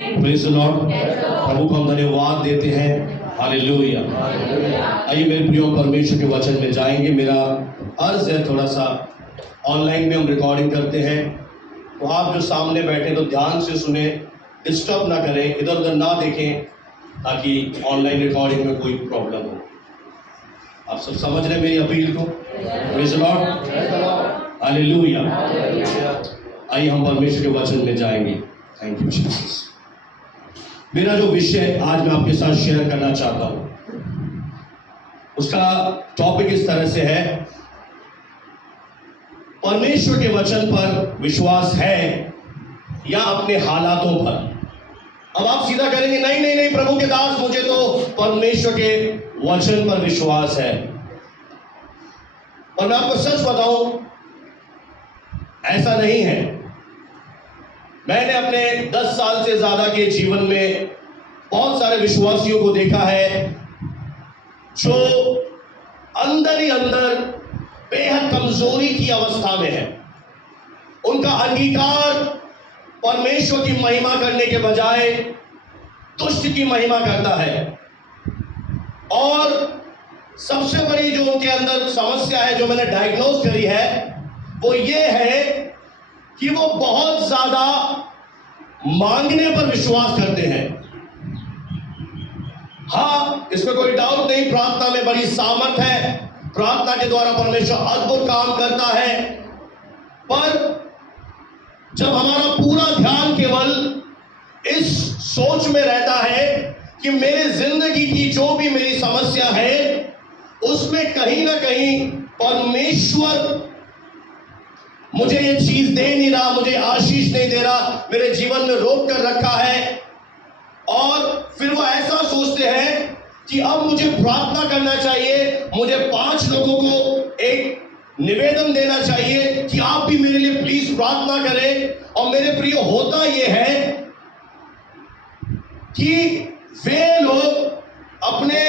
Praise the Lord. प्रभु को हम धन्यवाद देते हैं। हालेलुया। आइए मेरे प्रियो, परमेश्वर के वचन में जाएंगे। मेरा अर्ज है, थोड़ा सा ऑनलाइन में हम रिकॉर्डिंग करते हैं, तो आप जो सामने बैठे तो ध्यान से सुने, डिस्टर्ब ना करें, इधर उधर ना देखें, ताकि ऑनलाइन रिकॉर्डिंग में कोई प्रॉब्लम हो। आप सब समझ रहे हैं मेरी अपील को? Praise the Lord. हालेलुया। आइए हम परमेश्वर के वचन में जाएंगे। Thank you Jesus. मेरा जो विषय आज मैं आपके साथ शेयर करना चाहता हूं, उसका टॉपिक इस तरह से है, परमेश्वर के वचन पर विश्वास है या अपने हालातों पर। अब आप सीधा करेंगे, नहीं नहीं नहीं प्रभु के दास, मुझे तो परमेश्वर के वचन पर विश्वास है। और मैं आपको सच बताऊं, ऐसा नहीं है। मैंने अपने 10 साल से ज्यादा के जीवन में बहुत सारे विश्वासियों को देखा है जो अंदर ही अंदर बेहद कमजोरी की अवस्था में है। उनका अंगीकार परमेश्वर की महिमा करने के बजाय दुष्ट की महिमा करता है। और सबसे बड़ी जो उनके अंदर समस्या है, जो मैंने डायग्नोज करी है, वो ये है कि वो बहुत ज्यादा मांगने पर विश्वास करते हैं। हाँ, इसमें कोई डाउट नहीं, प्रार्थना में बड़ी सामर्थ है, प्रार्थना के द्वारा परमेश्वर अद्भुत काम करता है। पर जब हमारा पूरा ध्यान केवल इस सोच में रहता है कि मेरी जिंदगी की जो भी मेरी समस्या है, उसमें कहीं ना कहीं परमेश्वर मुझे ये चीज दे नहीं रहा, मुझे आशीष नहीं दे रहा, मेरे जीवन में रोक कर रखा है, और फिर वो ऐसा सोचते हैं कि अब मुझे प्रार्थना करना चाहिए, मुझे 5 लोगों को एक निवेदन देना चाहिए कि आप भी मेरे लिए प्लीज प्रार्थना करें। और मेरे प्रिय, होता यह है कि वे लोग अपने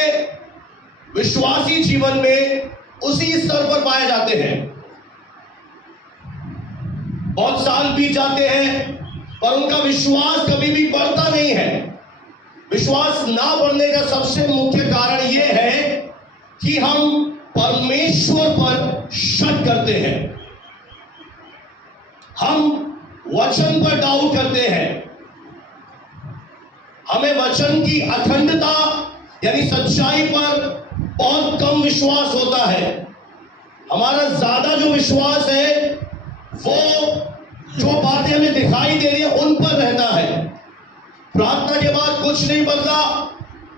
विश्वासी जीवन में उसी स्तर पर पाए जाते हैं। बहुत साल बीत जाते हैं, पर उनका विश्वास कभी भी बढ़ता नहीं है। विश्वास ना बढ़ने का सबसे मुख्य कारण यह है कि हम परमेश्वर पर शक करते हैं, हम वचन पर डाउट करते हैं, हमें वचन की अखंडता यानी सच्चाई पर बहुत कम विश्वास होता है। हमारा ज्यादा जो विश्वास है वो जो बातें हमें दिखाई दे रही है उन पर रहता है। प्रार्थना के बाद कुछ नहीं बदला,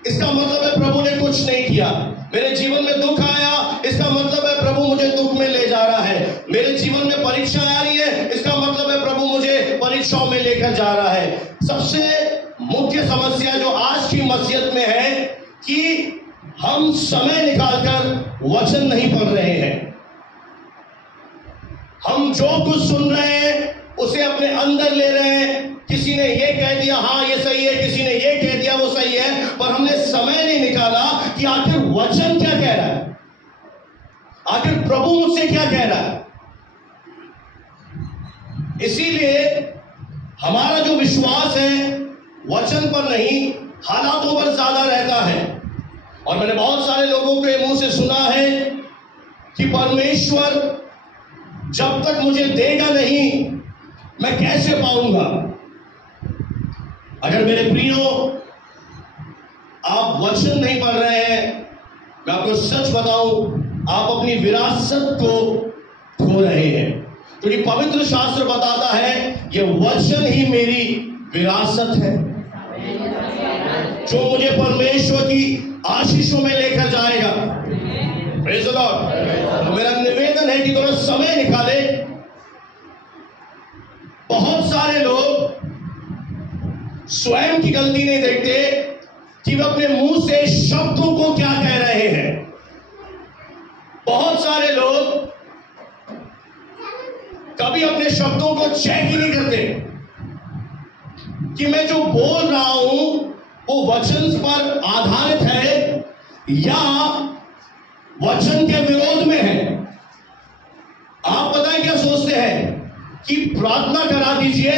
इसका मतलब है प्रभु ने कुछ नहीं किया। मेरे जीवन में दुख आया, इसका मतलब है प्रभु मुझे दुख में ले जा रहा है। मेरे जीवन में परीक्षा आ रही है, इसका मतलब है प्रभु मुझे परीक्षाओं में लेकर जा रहा है। सबसे मुख्य समस्या जो आज की मसीहत में है कि हम समय निकालकर वचन नहीं पढ़ रहे हैं। हम जो कुछ सुन रहे हैं उसे अपने अंदर ले रहे हैं। किसी ने ये कह दिया, हाँ ये सही है, किसी ने ये कह दिया, वो सही है, पर हमने समय नहीं निकाला कि आखिर वचन क्या कह रहा है, आखिर प्रभु मुझसे क्या कह रहा है। इसीलिए हमारा जो विश्वास है वचन पर नहीं, हालातों पर ज्यादा रहता है। और मैंने बहुत सारे लोगों के मुंह से सुना है कि परमेश्वर जब तक मुझे देगा नहीं, मैं कैसे पाऊंगा। अगर मेरे प्रियो आप वचन नहीं पढ़ रहे हैं, मैं आपको सच बताऊं, आप अपनी विरासत को खो रहे हैं। क्योंकि पवित्र शास्त्र बताता है ये वचन ही मेरी विरासत है, जो मुझे परमेश्वर की आशीषों में लेकर जाएगा। Praise the Lord. तो मेरा निवेदन है कि थोड़ा समय निकाले। बहुत सारे लोग स्वयं की गलती नहीं देखते कि वे अपने मुंह से शब्दों को क्या कह रहे हैं। बहुत सारे लोग कभी अपने शब्दों को चेक ही नहीं करते कि मैं जो बोल रहा हूं वो वचन पर आधारित है या वचन के विरोध में है। आप पता है क्या सोचते हैं कि प्रार्थना करा दीजिए,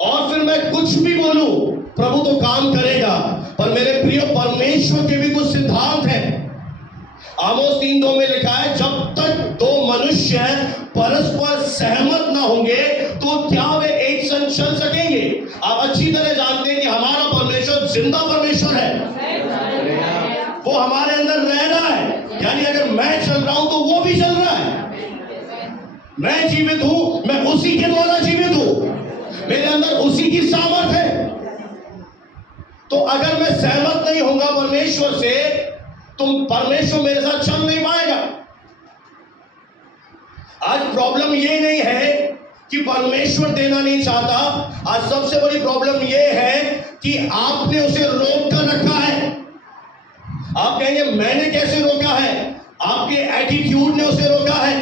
और फिर मैं कुछ भी बोलूं, प्रभु तो काम करेगा। पर मेरे प्रिय, परमेश्वर के भी कुछ सिद्धांत हैं। आमोस 3:2 में लिखा है, जब तक दो मनुष्य परस्पर सहमत ना होंगे तो क्या वे एक संग चल सकेंगे। आप अच्छी तरह जानते हैं कि हमारा परमेश्वर जिंदा परमेश्वर है, वो हमारे अंदर रह रहा है। यानी अगर मैं चल रहा हूं तो वो भी चल रहा है। मैं जीवित हूं, मैं उसी के द्वारा जीवित हूं, मेरे अंदर उसी की सामर्थ है। तो अगर मैं सहमत नहीं होगा परमेश्वर से, तो परमेश्वर मेरे साथ चल नहीं पाएगा। आज प्रॉब्लम ये नहीं है कि परमेश्वर देना नहीं चाहता। आज सबसे बड़ी प्रॉब्लम ये है कि आपने उसे रोक कर रखा है। आप कहेंगे मैंने कैसे रोका है? आपके एटीट्यूड ने उसे रोका है,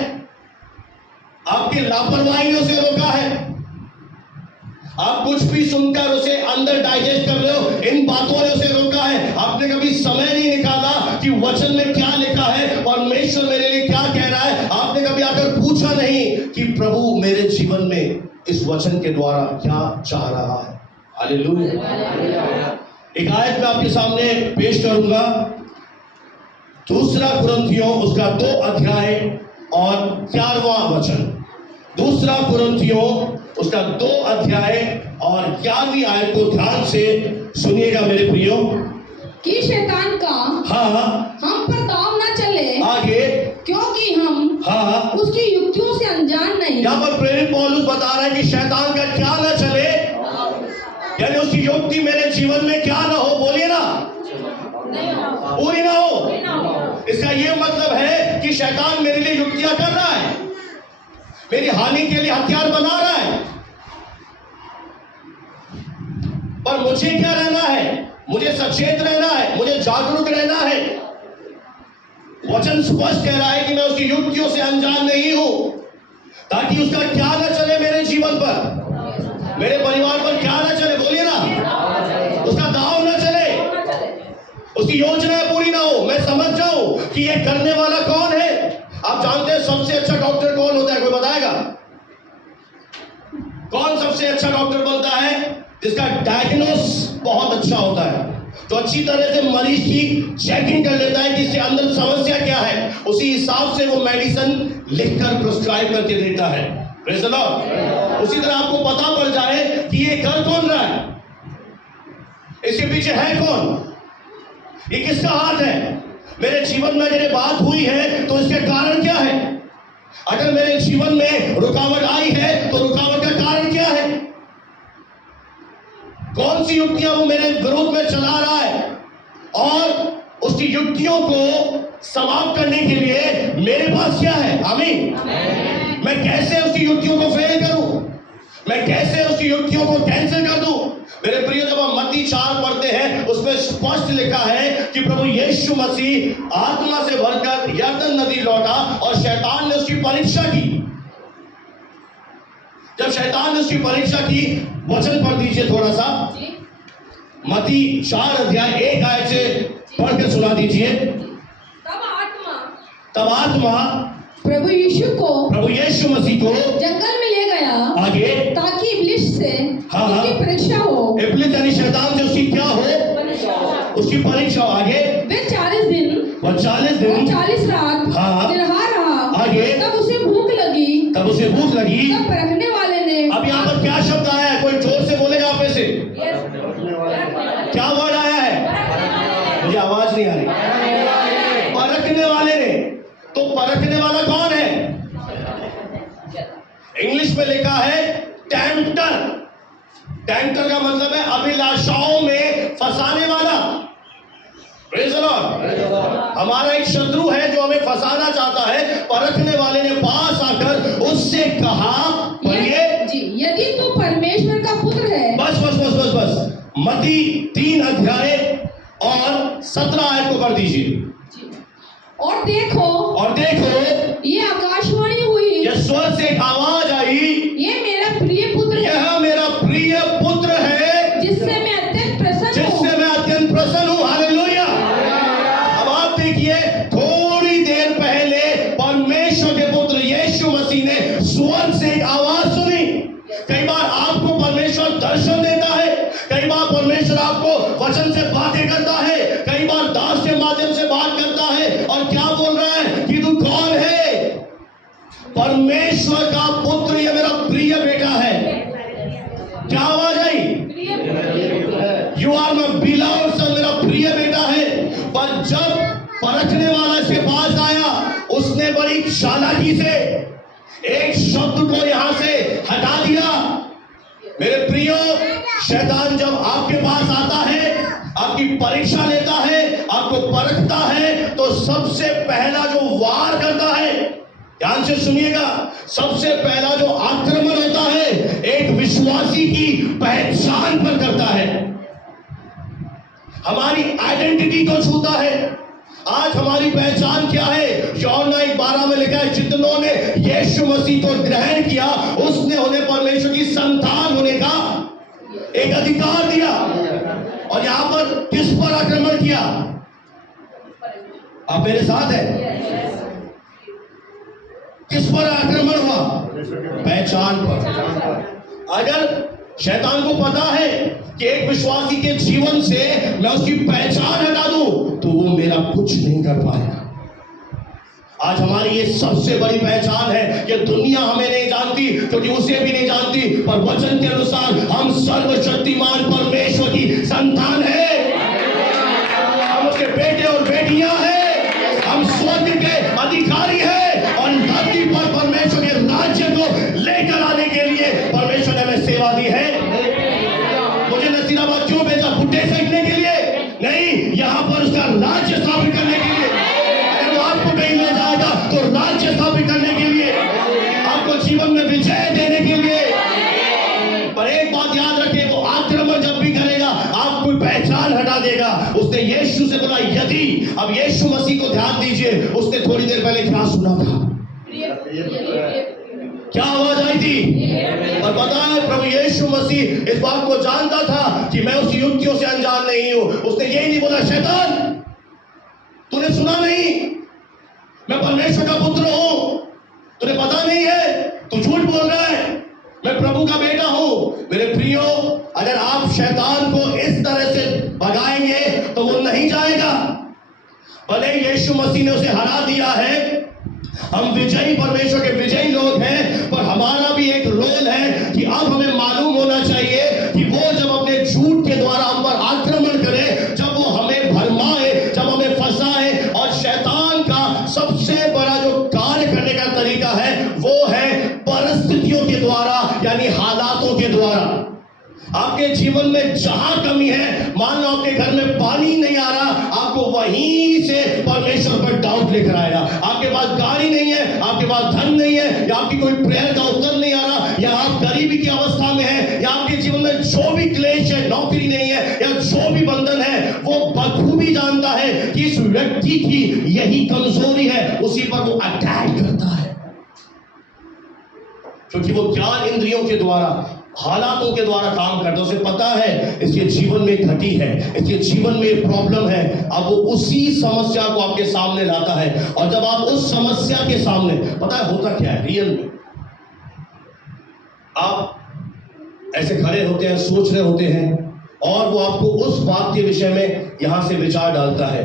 आपकी लापरवाही ने उसे रोका है। आप कुछ भी सुनकर उसे अंदर डाइजेस्ट कर रहे हो, इन बातों ने उसे रोका है। आपने कभी समय नहीं निकाला कि वचन में क्या लिखा है, परमेश्वर मेरे लिए क्या कह रहा है। आपने कभी आकर पूछा नहीं कि प्रभु मेरे जीवन में इस वचन के द्वारा क्या चाह रहा है। हालेलुया। एक आयत मैं आपके सामने पेश करूंगा, 2 कुरिन्थियों उसका 2 अध्याय और 11वां वचन। 2 कुरिन्थियों उसका 2 अध्याय और 11वीं आयत को ध्यान से सुनिएगा मेरे प्रियो। कि शैतान का हम पर दाव न चले आगे, क्योंकि हम उसकी युक्तियों से अनजान नहीं। यहाँ पर प्रेरित पौलुस बता रहा है कि शैतान का क्या न चले, यानी उसकी युक्ति मेरे जीवन में क्या ना हो। बोलिए ना, पूरी ना हो। इसका ये मतलब है कि शैतान मेरे लिए युक्तियां कर रहा है, मेरी हानि के लिए हथियार बना रहा है। पर मुझे क्या रहना है? मुझे सचेत रहना है, मुझे जागरूक रहना है। वचन स्पष्ट कह रहा है कि मैं उसकी युक्तियों से अनजान नहीं हूं, ताकि उसका क्या ना चले मेरे जीवन पर, मेरे परिवार पर क्या ना चले। बोलिए ना, उसका दाव ना चले, उसकी योजना पूरी ना हो। मैं समझ जाऊं कि ये करने वाला कौन है। आप जानते हैं सबसे अच्छा डॉक्टर कौन होता है? कोई बताएगा कौन सबसे अच्छा डॉक्टर बनता है? जिसका डायग्नोस बहुत अच्छा होता है, तो अच्छी तरह से मरीज की चेकिंग कर लेता है कि इसके अंदर समस्या क्या है, उसी हिसाब से वो मेडिसिन लिखकर प्रिस्क्राइब करके देता है। Praise the Lord. उसी तरह आपको पता पड़ जाए कि ये कर कौन रहा है, इसके पीछे है कौन, ये किसका हाथ है। मेरे जीवन में अगर ये बात हुई है तो इसके कारण क्या है। अगर मेरे जीवन में रुकावट आई है तो रुकावट का कारण क्या है, कौन सी युक्तियां वो मेरे विरोध में चला रहा है, और उसकी युक्तियों को समाप्त करने के लिए मेरे पास क्या है। आमीन। मैं कैसे उसकी युक्तियों को फेल करूं, मैं कैसे उसकी युक्तियों को कैंसिल कर दूं। मेरे प्रिय, जब हम मत्ती 4 पढ़ते हैं, उसमें स्पष्ट लिखा है कि प्रभु यीशु मसीह आत्मा से भरकर यरदन नदी लौटा और शैतान ने उसकी परीक्षा की। जब शैतान ने उसकी परीक्षा की, वचन पढ़ दीजिए थोड़ा सा, मत्ती 4 अध्याय 1 आयत से पढ़ के सुना दीजिए। तब आत्मा प्रभु यीशु मसीह को जंगल में ले गया, आगे, ताकि इब्लिस से उसकी परीक्षा हो। इब्लिस यानी शैतान से उसकी क्या हो, उसकी परीक्षा हो। आगे, वे 40 दिन और 40 रात निराहार रहा। आगे, तब उसे भूख लगी। तब परखने वाले ने, अब यहाँ पर क्या शब्द आया है, कोई जोर से बोलेगा आप में से, क्या वर्ड आया है? मुझे आवाज नहीं आ रही। परखने वाले ने, तो परखने वाला कौन है? इंग्लिश में लिखा है टेम्पटर। टेम्पटर का मतलब है अभिलाषाओं में फंसाने वाला। Praise the Lord. हमारा एक शत्रु है जो हमें फंसाना चाहता है। परखने वाले ने पास आकर उससे कहा, यदि तू परमेश्वर का पुत्र है। बस मत्ती 3 अध्याय और 17 आयत को कर दीजिए। और देखो ये आकाशवाणी हुई, ये स्वर से एक आवाज आई, ये मेरा प्रिय पुत्र है, यह मेरा प्रिय पुत्र है, जिससे मैं अत्यंत प्रसन्न हूँ। हालेलुया। अब आप देखिए, थोड़ी देर पहले परमेश्वर के पुत्र यीशु मसीह ने स्वर से एक आवाज सुनी। कई बार आपको परमेश्वर परमेश्वर आपको वचन से बातें करता है, कई बार दास के माध्यम से बात करता है और क्या बोल रहा है कि तू कौन है? परमेश्वर का पुत्र, ये मेरा प्रिय बेटा है। क्या आवाज आई? यू आर माय बिलव्ड सन, मेरा प्रिय बेटा है। पर जब परखने वाला इसके पास आया, उसने बड़ी चालाकी से एक शब्द को यहां से हटा दिया। मेरे प्रियो, शैतान जब आपके पास आता है, आपकी परीक्षा लेता है, आपको परखता है, तो सबसे पहला जो वार करता है, ध्यान से सुनिएगा, सबसे पहला जो आक्रमण होता है एक विश्वासी की पहचान पर करता है, हमारी आइडेंटिटी को छूता है। आज हमारी पहचान क्या है? यूहन्ना 1:12 में लिखा है, जितनों ने यीशु मसीह को ग्रहण किया, उसने उन्हें परमेश्वर की संतान होने का एक अधिकार दिया। और यहां पर किस पर आक्रमण किया? आप मेरे साथ हैं? किस पर आक्रमण हुआ? पहचान पर। अगर शैतान को पता है कि एक विश्वासी के जीवन से मैं उसकी पहचान हटा दूं, तो वो मेरा कुछ नहीं कर पाएगा। आज हमारी ये सबसे बड़ी पहचान है कि दुनिया हमें नहीं जानती, क्योंकि उसे भी नहीं जानती, पर वचन के अनुसार हम सर्वशक्तिमान परमेश्वर की संतान है। हम उसके बेटे और बेटियां हैं, हम स्वर्ग के अधिकारी हैं, और धरती पर परमेश्वर के राज्य को लेकर आने के लिए परमेश्वर ने हमें सेवा दी है। मुझे नसीराबाद क्यों भेजा? भुट्टे फेंकने के लिए नहीं, यहां पर उसका राज्य स्थापित करने के लिए। अगर वो आपको कहीं ले जाएगा तो राज्य स्थापित करने के लिए, आपको जीवन में विजय देने के लिए। पर एक बात याद रखें, वो आक्रमण जब भी करेगा, आपको पहचान हटा देगा। उसने यीशु से बोला यदि, अब यीशु मसीह को ध्यान दीजिए, उसने थोड़ी देर पहले क्या सुना था? क्या आवाज आई थी? और पता है, प्रभु यीशु मसीह इस बात को जानता था कि मैं उस युक्तियों से अनजान नहीं हूं। उसने यही नहीं बोला, शैतान तूने सुना नहीं, मैं परमेश्वर का पुत्र हूं, तुझे पता नहीं है, तू झूठ बोल रहा है, मैं प्रभु का बेटा हूं। मेरे प्रियो, अगर आप शैतान को इस तरह से भगाएंगे तो वो नहीं जाएगा। भले यीशु मसीह ने उसे हरा दिया है, हम विजयी, परमेश्वर के विजयी लोग हैं, पर हमारा भी एक रोल है कि अब हमें मालूम होना चाहिए कि वो जब अपने झूठ के द्वारा हम पर आक्रमण करे, जब वो हमें भरमाए, जब हमें फंसाए, और शैतान का सबसे बड़ा जो कार्य करने का तरीका है वो है परिस्थितियों के द्वारा, यानी हालातों के द्वारा। आपके जीवन में जहां कमी है, मान लो आपके घर में पानी नहीं आ रहा, आपको वहीं से परमेश्वर पर डाउट लेकर आएगा। आपके पास गाड़ी नहीं है, आपके पास धन नहीं है, या आपकी कोई प्रेयर का उत्तर नहीं आ रहा, या आप गरीबी की अवस्था में हैं, या आपके जीवन में जो भी क्लेश है, नौकरी नहीं है, या जो भी बंधन है, वो बखूबी जानता है कि इस व्यक्ति की यही कमजोरी है, उसी पर वो अटैक करता है। क्योंकि वो ज्ञान इंद्रियों के द्वारा, हालातों के द्वारा काम करता है। उसे पता है इसके जीवन में घटी है, इसके जीवन में प्रॉब्लम है। अब वो उसी समस्या को आपके सामने लाता है, और जब आप उस समस्या के सामने, पता है होता क्या है रियल में, आप ऐसे खड़े होते हैं, सोच रहे होते हैं, और वो आपको उस बात के विषय में यहां से विचार डालता है,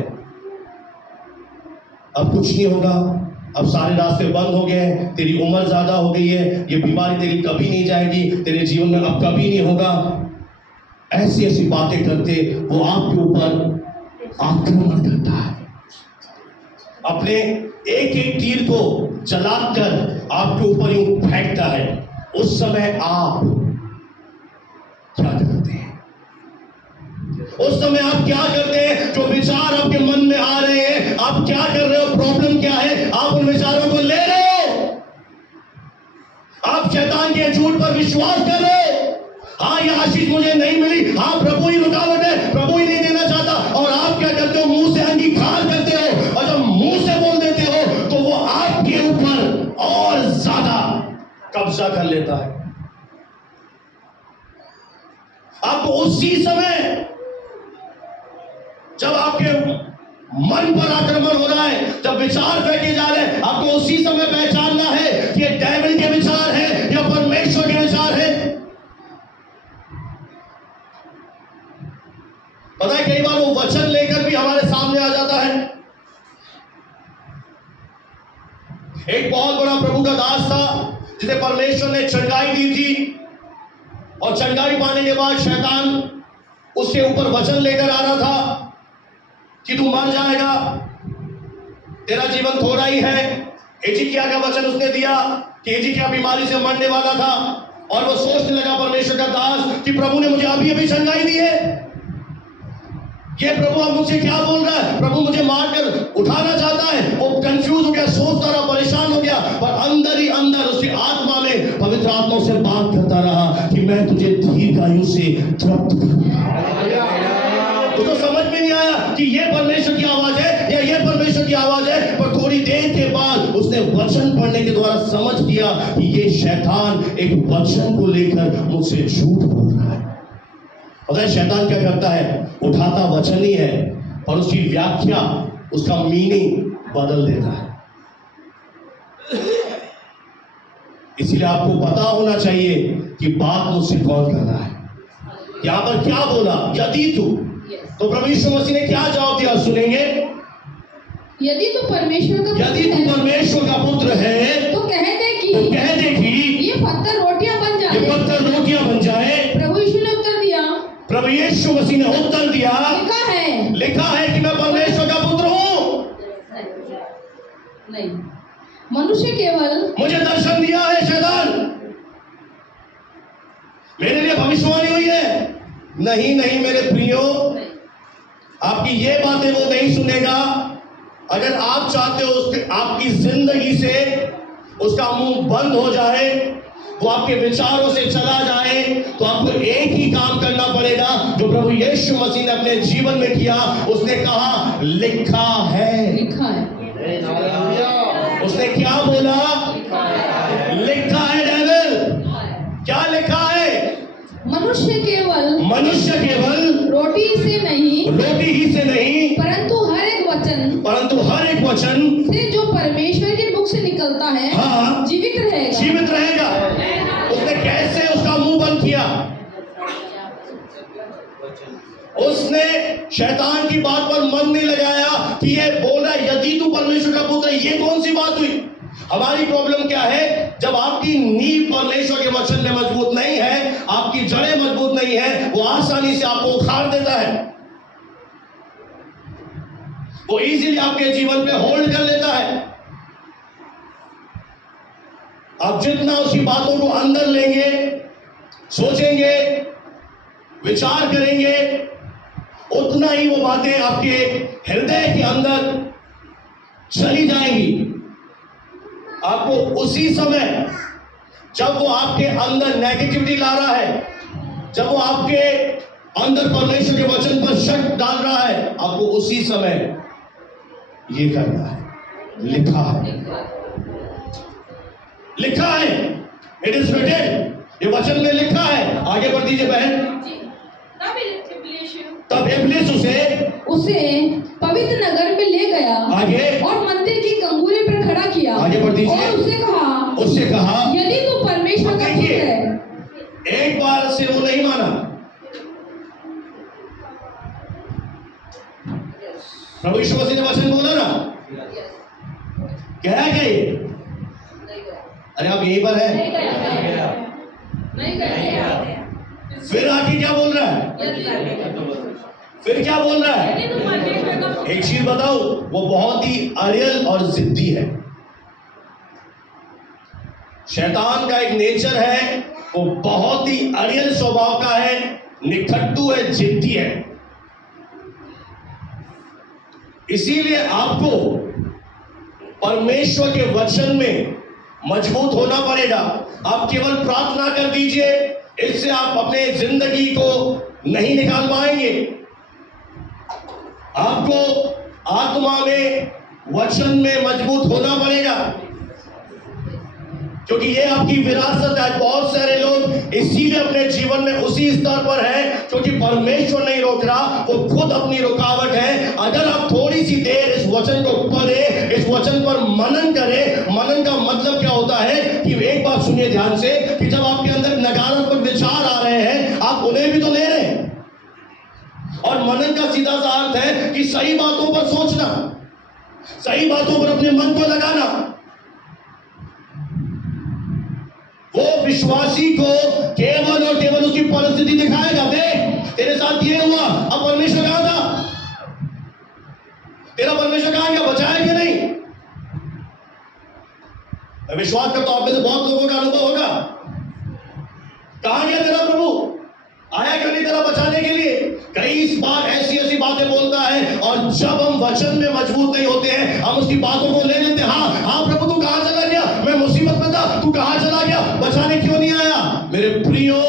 अब कुछ नहीं होगा, अब सारे रास्ते बंद हो गए हैं, तेरी उम्र ज्यादा हो गई है, ये बीमारी तेरी कभी नहीं जाएगी, तेरे जीवन में अब कभी नहीं होगा। ऐसी ऐसी बातें करते वो आपके ऊपर आक्रमण करता है, अपने एक एक तीर को चलाकर आपके ऊपर यूं फेंकता है। उस समय आप क्या करते हैं? उस समय आप क्या करते हैं? जो विचार आपके मन में आ रहे हैं, आप क्या कर रहे हो? प्रॉब्लम क्या है? आप उन विचारों को ले रहे हो, आप शैतान के झूठ पर विश्वास कर रहे हो। हाँ, ये आशीष मुझे नहीं मिली, हाँ प्रभु ही रुकावट है, प्रभु ही नहीं देना चाहता, और आप क्या करते हो? मुंह से अंगीकार करते हो, और जब मुंह से बोल देते हो तो वो आपके ऊपर और ज्यादा कब्जा कर लेता है। आपको उसी समय जब आपके मन पर आक्रमण हो रहा है, जब विचार फेंके जा रहे हैं, आपको उसी समय पहचानना है कि ये डेविल के विचार है या परमेश्वर के विचार है। पता है कई बार वो वचन लेकर भी हमारे सामने आ जाता है। एक बहुत बड़ा प्रभु का दास था जिसे परमेश्वर ने चंगाई दी थी, और चंगाई पाने के बाद शैतान उसके ऊपर वचन लेकर आ रहा था कि तू मर जाएगा, तेरा जीवन थोड़ा ही है। हिजकिय्याह का वचन उसने दिया कि हिजकिय्याह बीमारी से मरने वाला था, और वो सोचने लगा परमेश्वर का दास कि प्रभु ने मुझे अभी अभी चंगाई दी है, ये प्रभु अब मुझसे क्या बोल रहा है, प्रभु मुझे मारकर उठाना चाहता है। वो कंफ्यूज हो गया, सोचता रहा, परेशान हो गया, पर अंदर ही अंदर उसकी आत्मा में पवित्र आत्मा से बात करता रहा कि मैं तुझे दीर्घायु से तृप्त करूंगा। तो समझ में नहीं आया कि ये परमेश्वर की आवाज है या ये परमेश्वर की आवाज है, पर थोड़ी देर के बाद उसने वचन पढ़ने के द्वारा समझ किया कि ये शैतान एक वचन को लेकर मुझसे झूठ बोल रहा है। पता है शैतान क्या करता है, उठाता वचन ही है और उसकी व्याख्या, उसका मीनिंग बदल देता है। इसलिए आपको पता होना चाहिए कि बात मुझसे कौन कर रहा है। यहां पर क्या बोला, यदि तू, तो प्रभु यीशु मसीह ने क्या जवाब दिया सुनेंगे। यदि तू परमेश्वर का पुत्र है तो कह दे कि ये पत्थर रोटियां बन जाए। प्रभु यीशु मसीह ने उत्तर दिया, लिखा है कि मैं परमेश्वर का पुत्र हूं। नहीं, मनुष्य केवल, मुझे दर्शन दिया है शैतान, मेरे लिए भविष्यवाणी हुई है। नहीं मेरे प्रियो, आपकी ये बातें वो नहीं सुनेगा। अगर आप चाहते हो आपकी जिंदगी से उसका मुंह बंद हो जाए, वो आपके विचारों से चला जाए, तो आपको एक ही काम करना पड़ेगा जो प्रभु यीशु मसीह ने अपने जीवन में किया। उसने कहा लिखा है। उसने क्या बोला, लिखा है। डेविल क्या लिखा है, मनुष्य केवल रोटी ही से नहीं परंतु हर एक वचन से जो परमेश्वर के मुख से निकलता है, हाँ, जीवित रहेगा। उसने कैसे उसका मुंह बंद किया, उसने शैतान की बात पर मन नहीं लगाया कि ये बोल रहा है यदि तू परमेश्वर का पुत्र है। ये कौन सी बात हुई। हमारी प्रॉब्लम क्या है, जब आपकी नींव परमेश्वर के वचन में मजबूत नहीं है, आपकी जड़ें मजबूत नहीं है, वो आसानी से आपको उखाड़ देता है, वो इजीली आपके जीवन पे होल्ड कर लेता है। आप जितना उसकी बातों को अंदर लेंगे, सोचेंगे, विचार करेंगे, उतना ही वो बातें आपके हृदय के अंदर चली जाएंगी। आपको उसी समय जब वो आपके अंदर नेगेटिविटी ला रहा है, जब वो आपके अंदर परमेश्वर के वचन पर शक डाल रहा है, आपको उसी समय ये करना है। लिखा है, इट इज रिटेन, ये वचन में लिखा है। आगे बढ़ दीजिए बहन। तब इब्लीस उसे पवित्र नगर में ले गया, आगे, और मंदिर की कंगूरे पर खड़ा किया। आगे बढ़ दीजिए। और उससे कहा यदि तू परमेश्वर का पुत्र है। एक बार से वो नहीं माना। प्रभु यीशु मसीह ने वचन बोला ना, क्या है ये? अरे आप यहीं पर है। फिर आगे क्या बोल रहा है, फिर क्या बोल रहा है? एक चीज बताओ, वो बहुत ही अड़ियल और जिद्दी है। शैतान का एक नेचर है, वो बहुत ही अड़ियल स्वभाव का है, निखट्टू है, जिद्दी है। इसीलिए आपको परमेश्वर के वचन में मजबूत होना पड़ेगा। आप केवल प्रार्थना कर दीजिए, इससे आप अपने जिंदगी को नहीं निकाल पाएंगे। आपको आत्मा में, वचन में मजबूत होना पड़ेगा, क्योंकि ये आपकी विरासत है। बहुत सारे लोग इसीलिए अपने जीवन में उसी स्तर पर है क्योंकि परमेश्वर नहीं रोक रहा, वो खुद अपनी रुकावट है। अगर आप थोड़ी सी देर इस वचन को पढ़े, इस वचन पर मनन करें, मनन का मतलब क्या होता है कि एक बात सुनिए ध्यान से, कि जब आपके अंदर नकारात्मक विचार आ रहे हैं, आप उन्हें भी तो ले रहे हैं। और मनन का सीधा सा अर्थ है कि सही बातों पर सोचना, सही बातों पर अपने मन को लगाना। वो विश्वासी को केवल और केवल उसकी परिस्थिति दिखाएगा। देख तेरे साथ ये हुआ, अब परमेश्वर कहां था, तेरा परमेश्वर कहां गया, बचाया कि नहीं। मैं विश्वास करता हूं आप में से बहुत लोगों का अनुभव होगा, कहां गया तेरा प्रभु, आया क्यों नहीं तेरा बचाने के लिए। कई बार ऐसी ऐसी बातें बोलता है और जब हम वचन में मजबूत नहीं होते हैं हम उसकी बातों को ले लेते हैं। हाँ प्रभु तू कहां चला गया, मैं मुसीबत में था, तू कहां चला गया, बचाने क्यों नहीं आया। मेरे प्रियो,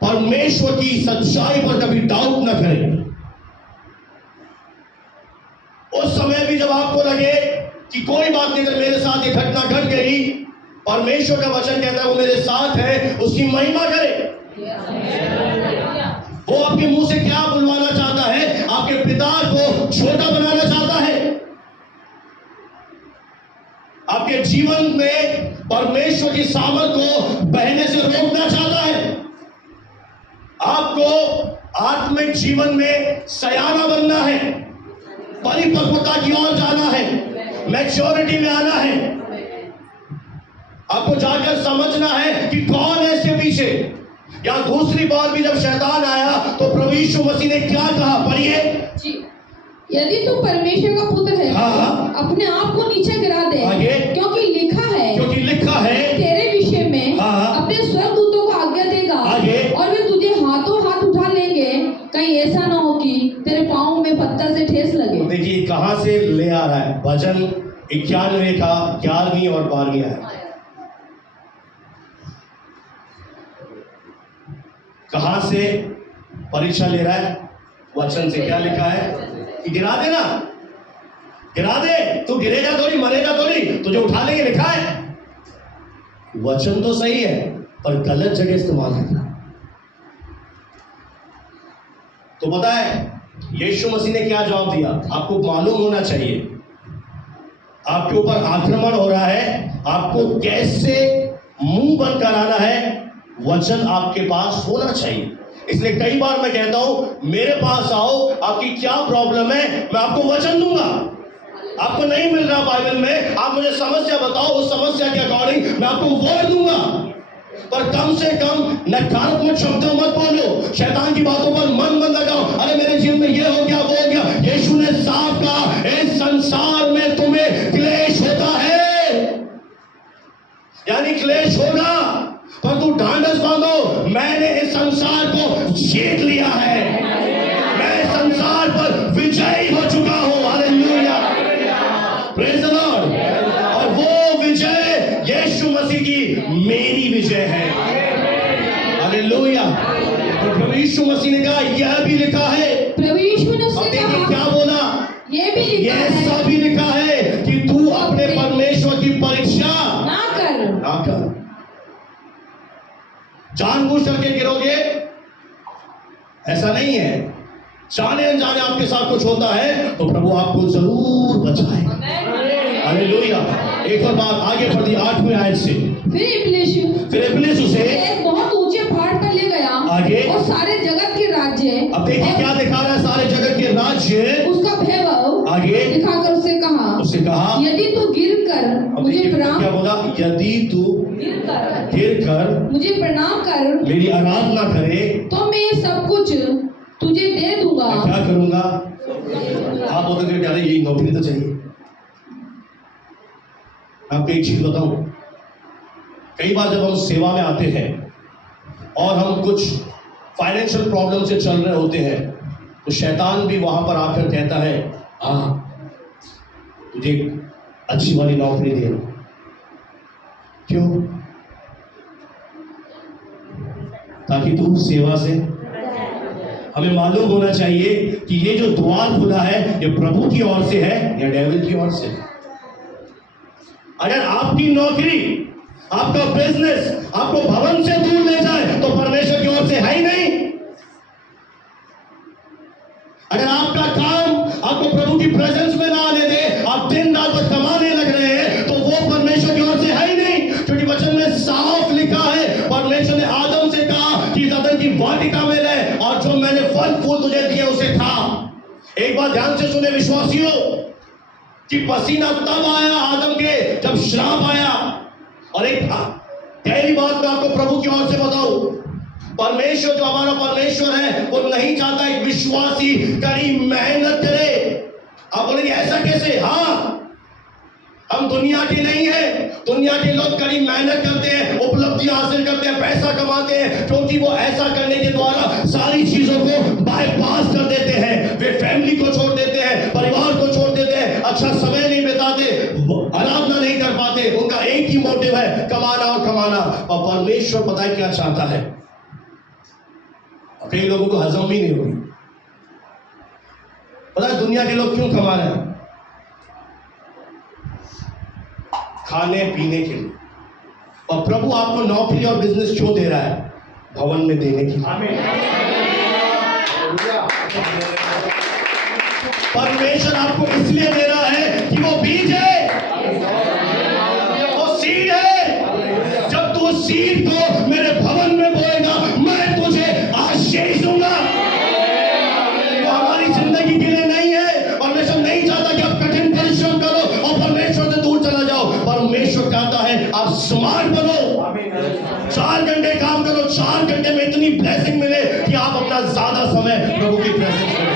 परमेश्वर की सच्चाई पर कभी डाउट ना करें। उस समय भी जब आपको लगे कि कोई बात नहीं, अगर मेरे साथ ये घटना घट गई, परमेश्वर का वचन कहता है वो मेरे साथ है, उसकी महिमा करे। वो आपके मुंह से क्या बुलवाना चाहता है, आपके पिता को छोटा बनाना चाहता है, आपके जीवन में परमेश्वर की सामर्थ को बहने से रोकना चाहता है, आपको आत्मिक जीवन में सयाना बनना है, परिपक्वता की ओर जाना है, मैच्योरिटी में आना है। आपको जाकर समझना है कि कौन है इसके पीछे। या दूसरी बार भी जब शैतान आया तो प्रभु यीशु मसीह ने क्या कहा, पढ़िए। यदि तू परमेश्वर का पुत्र है हाँ, अपने आप को नीचे गिरा दे, आगे, क्योंकि लिखा है तेरे विषय में हाँ, अपने स्वर्गदूतों को आज्ञा देगा आगे, और वे तुझे हाथों हाथ उठा लेंगे, कहीं ऐसा ना हो कि तेरे पाँव में पत्थर से ठेस लगे। देखिए कहां से ले आ रहा है, भजन 91 का 11वीं और 12वीं है। कहां से परीक्षा ले रहा है, वचन से। क्या लिखा है कि गिरा देना, गिरा दे, तू गिरेगा थोड़ी, मरेगा थोड़ी, तुझे उठा लेंगे, लिखा है। वचन तो सही है पर गलत जगह इस्तेमाल है। तो पता है यीशु मसीह ने क्या जवाब दिया, आपको मालूम होना चाहिए। आपके ऊपर आक्रमण हो रहा है, आपको कैसे मुंह बंद कराना है, वचन आपके पास होना चाहिए। इसलिए कई बार मैं कहता हूं मेरे पास आओ, आपकी क्या प्रॉब्लम है, मैं आपको वचन दूंगा। आपको नहीं मिल रहा बाइबल में, आप मुझे समस्या बताओ, उस समस्या के अकॉर्डिंग मैं आपको वर्ड दूंगा। पर कम से कम नकारात्मक शब्दों मत बोलो, शैतान की बातों पर मन मत लगाओ। अरे मेरे जीवन में ये हो गया, वो हो गया। यीशु ने साफ कहा, इस संसार में तुम्हें क्लेश होता है, यानी क्लेश होगा, पर तू ढांढस बांधो, मैंने इस संसार को जीत लिया है, मैं संसार पर विजयी हो चुका हूं। Hallelujah, praise the Lord. और वो विजय यीशु मसीह की मेरी विजय है। हालेलुया। तो प्रभु यीशु मसीह ने कहा यह भी लिखा है, प्रभु यीशु ने उससे कहा, क्या बोला, ये भी लिखा है, यह सब भी लिखा है कि तू अपने परमेश्वर की परीक्षा ना कर। जानबूझ करके गिरोगे ऐसा नहीं है, जाने अनजाने आपके साथ कुछ होता है तो प्रभु आपको जरूर बचाए। हालेलुया। एक और बात आगे बढ़ दी 8वीं आयत से। फिर इब्लीस उसे एक बहुत ऊंचे पहाड़ पर ले गया, आगे, और सारे जगत के राज्य, अब देखिए क्या दिखा रहा है, सारे जगत के राज्य, उसका वैभव आगे दिखाकर उससे कहा, यदि तू गिर कर मुझे प्रणाम, क्या बोला, यदि तू गिर कर मुझे प्रणाम कर, मेरी आराधना करे, तो मैं सब कुछ तुझे दे दूंगा। क्या करूंगा, आप बोलते थे यार यही नौकरी तो चाहिए। आपको एक चीज बताऊं, कई बार जब हम सेवा में आते हैं और हम कुछ फाइनेंशियल प्रॉब्लम से चल रहे होते हैं तो शैतान भी वहां पर आकर कहता है, हाँ तुझे अच्छी वाली नौकरी दे रहा। क्यों, ताकि तू सेवा से। हमें मालूम होना चाहिए कि ये जो द्वार खुला है ये प्रभु की ओर से है या डेविल की ओर से। अगर आपकी नौकरी, आपका बिजनेस आपको भवन से दूर ले जाए तो परमेश्वर की ओर से है ही नहीं। अगर आपका काम आपको प्रभु की प्रेजेंस में ना आने दे, आप दिन रात बस कमाने लग रहे हैं, तो वो परमेश्वर की ओर से है ही नहीं। क्योंकि वचन में साफ लिखा है, परमेश्वर ने आदम से कहा कि इस अदन की वाटिका में रह और जो मैंने फल फूल तुझे दिए उसे खा। एक बात ध्यान से सुने विश्वासियों, कि पसीना तब आया आदम के जब श्राप आया। और एक पहली बात मैं आपको प्रभु की ओर से बताऊं, परमेश्वर जो हमारा परमेश्वर है वो नहीं चाहता एक विश्वासी कड़ी मेहनत करे। आप बोलेंगे ऐसा कैसे? हाँ, हम दुनिया के नहीं है। दुनिया के लोग कड़ी मेहनत करते हैं, उपलब्धियां हासिल करते हैं, पैसा कमाते हैं, क्योंकि वो ऐसा करने के द्वारा सारी चीजों को बाईपास कर देते हैं। वे फैमिली को छोड़ देते हैं, परिवार को छोड़ देते हैं, अच्छा समय नहीं बिताते, आराधना नहीं कर पाते। उनका एक ही मोटिव है, कमाना और कमाना। और परमेश्वर पता है क्या चाहता है? कई लोगों को हजम ही नहीं होगी। पता है दुनिया के लोग क्यों कमा रहे हैं? खाने पीने के लिए। और प्रभु आपको नौकरी और बिजनेस क्यों दे रहा है? भवन में देने के लिए। परमेश्वर आपको इसलिए दे रहा है कि वो बीज है, वो सीड है। जब तू सीड को मेरे भवन में बोएगा, मैं तुझे आशीष दूंगा। वो हमारी जिंदगी के लिए नहीं है। परमेश्वर नहीं चाहता कि आप कठिन परिश्रम करो और परमेश्वर से दूर चला जाओ। परमेश्वर चाहता है आप स्मार्ट बनो, 4 घंटे काम करो, 4 घंटे में इतनी ब्लेसिंग मिले कि आप अपना ज्यादा समय प्रभु की प्रेजेंस में।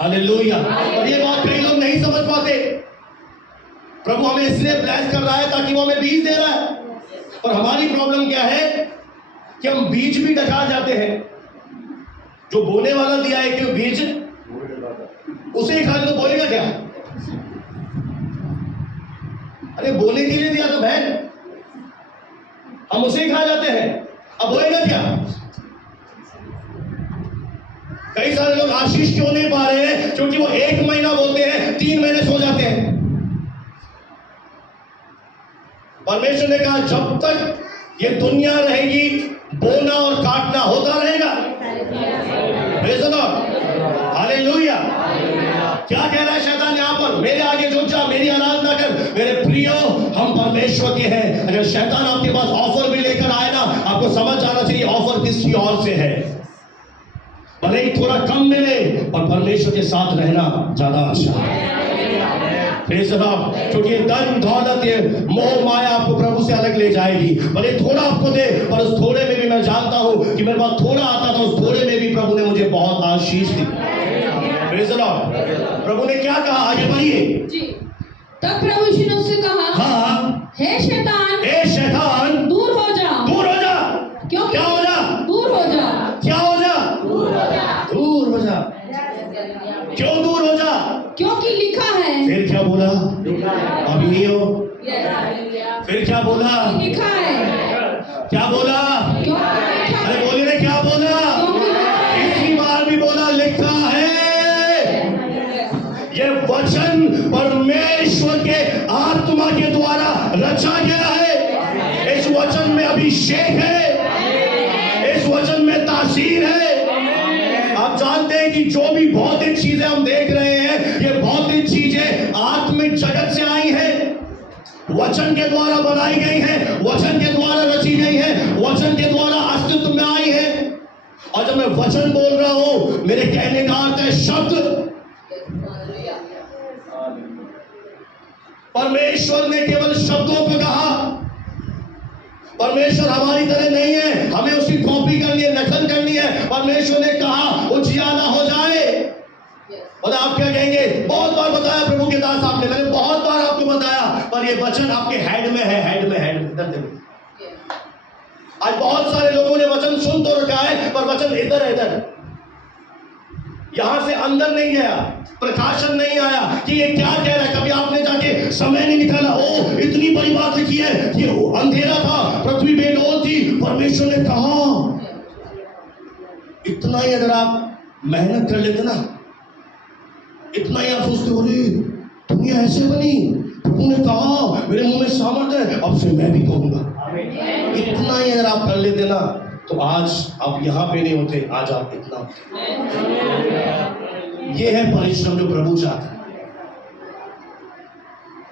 हालेलुया। और ये बात कई लोग नहीं समझ पाते। प्रभु हमें इसलिए ब्लेस कर रहा है ताकि वो हमें बीज दे रहा है। और हमारी प्रॉब्लम क्या है कि हम बीज भी डका जाते हैं। जो बोने वाला दिया है कि बीज उसे ही खा तो बोलेगा क्या? अरे बोने के लिए दिया तो बहन, हम उसे ही खा जाते हैं, अब बोलेगा क्या? कई सारे लोग आशीष क्यों नहीं पा रहे हैं? क्योंकि वो 1 महीना बोलते हैं, 3 महीने सो जाते हैं। परमेश्वर ने कहा जब तक ये दुनिया रहेगी बोना और काटना होता रहेगा। हालेलुया। क्या कह रहा है शैतान यहां पर? मेरे आगे झुक जा, मेरी आराधना कर। मेरे प्रियो, हम परमेश्वर के हैं। अगर शैतान आपके पास ऑफर भी लेकर आए ना, आपको समझ जाना चाहिए ऑफर किसी और से है। भले ही थोड़ा कम मिले, और परमेश्वर के साथ रहना ज्यादा अच्छा है। क्योंकि धन दौलत ये मोह माया आपको प्रभु से अलग ले जाएगी। भले थोड़ा आपको दे, पर उस थोड़े में भी मैं जानता हूं कि मेरे पास थोड़ा आता था, उस थोड़े में भी प्रभु ने मुझे बहुत आशीष दी। प्रभु ने क्या कहा? आगे बढ़िए। तब प्रभु यीशु ने उससे कहा, हाँ, हे शैतान, दूर हो जा। दूर हो जा। क्यों? क्या हो जा? दूर हो जा। क्या हो जा? दूर हो जा। क्यों दूर हो जा? क्योंकि लिखा है। फिर क्या बोला? अभी नहीं हो। फिर क्या बोला? लिखा है। क्या बोला? अरे बोले ने क्या बोला? इसी बार भी बोला लिखा है। ये वचन परमेश्वर के आत्मा के द्वारा रचा गया है। इस वचन में अभिषेक है, इस वचन में तासीर है। आप जानते हैं कि जो भी भौतिक चीजें हम देख रहे हैं, ये भौतिक चीजें आत्मिक जगत से आई हैं, वचन के द्वारा बनाई गई हैं, वचन के द्वारा रची गई हैं, वचन के द्वारा अस्तित्व में आई हैं। और जब मैं वचन बोल रहा हूं, मेरे कहने का अर्थ है शब्द। परमेश्वर ने केवल शब्दों को कहा। परमेश्वर हमारी तरह नहीं है, हमें उसकी कॉपी करनी है, नकल करनी है। परमेश्वर ने कहा उजियाला हो जाए। और आप क्या कहेंगे? बहुत बार बताया प्रभु के दास आपने, मैंने बहुत बार आपको बताया, पर ये वचन आपके हेड में है, हेड में इधर देखो। आज बहुत सारे लोगों ने वचन सुन तो रखा है, पर वचन इधर है, इधर, यहां से अंदर नहीं गया, प्रकाशन नहीं आया कि ये क्या कह रहा है। कभी आपने जाके समय नहीं निकाला, ओ इतनी बड़ी बात लिखी है, ये अंधेरा था, पृथ्वी बेडोल थी, परमेश्वर ने कहा। इतना ही अगर आप मेहनत कर लेते ना, इतना ही आप सोचते हो दुनिया ऐसे बनी, प्रभु ने कहा, मेरे मुंह में सामर्थ्य है, अब से मैं भी कहूंगा। इतना ही अगर आप कर लेते ना, तो आज आप यहां पे नहीं होते, आज आप इतना होते। ये है परिश्रम जो प्रभु चाहता है।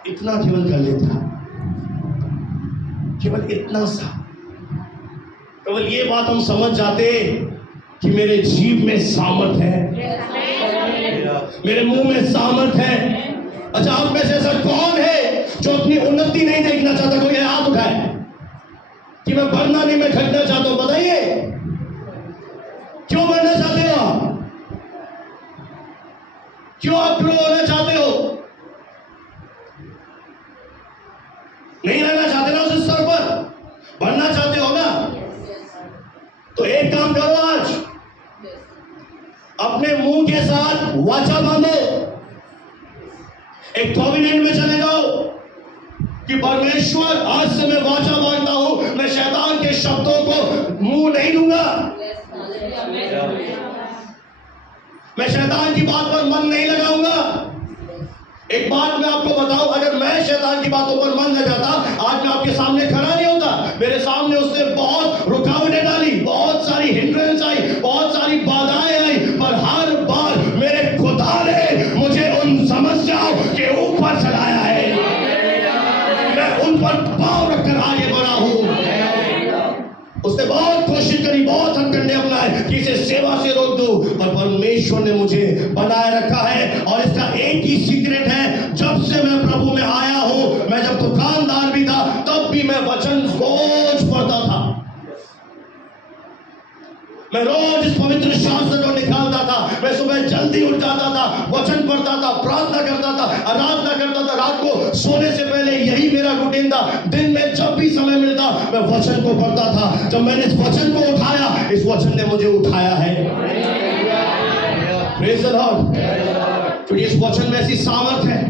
इतना केवल कर लेता, केवल इतना सा, केवल ये बात हम समझ जाते कि मेरे जीभ में सामर्थ है, मेरे मुंह में सामर्थ है। अच्छा, आप में से ऐसा कौन है जो अपनी उन्नति नहीं देखना चाहता? कोई हाथ उठाए कि मैं बढ़ना नहीं, मैं घटना चाहता हूं। बताइए, क्यों बढ़ना चाहते हो आप? क्यों आप ग्रो होना चाहते हो? नहीं रहना चाहते ना उस स्तर पर, बढ़ना चाहते हो ना? तो एक काम करो, आज अपने मुंह के साथ वाचा बांधो, एक कॉन्वेनेंट में चले जाओ कि परमेश्वर, आज से मैं वाचा बांधता हूं, मैं शैतान के शब्दों को मुंह नहीं दूंगा, मैं शैतान की बात पर मन नहीं लगाऊंगा। एक बात मैं आपको बताऊं, अगर मैं शैतान की बातों पर मन लगाता, आज मैं आपके सामने खड़ा नहीं होता। मेरे सामने उसने बहुत रुकावटें डाली, बहुत सारी हिंड्रेंस आई, बहुत सारी बाधाएं आई, पर हर बार मेरे खुदा ने मुझे उन समस्याओं के ऊपर चढ़ाया है। मैं उन पर पांव रखकर आगे बढ़ा हूं। उसने बहुत कोशिश करी, बहुत हथकंडे अपनाए कि इसे सेवा से रोक दूं, पर परमेश्वर ने मुझे बनाए रखा है। और इसका एक ही सीक्रेट है, जब से मैं प्रभु में आया हूं, मैं जब दुकानदार भी था तब भी मैं वचन रोज पढ़ता था। मैं रोज इस पवित्र शास्त्र को निकालता था। मैं सुबह जल्दी उठ जाता था, वचन पढ़ता था, प्रार्थना करता था, आराधना करता था। रात को सोने से पहले यही मेरा रूटीन था। दिन में जब भी समय मिलता मैं वचन को पढ़ता था। जब मैंने इस वचन को उठाया, इस वचन ने मुझे उठाया है। Praise the Lord. क्योंकि इस वचन में ऐसी सामर्थ है।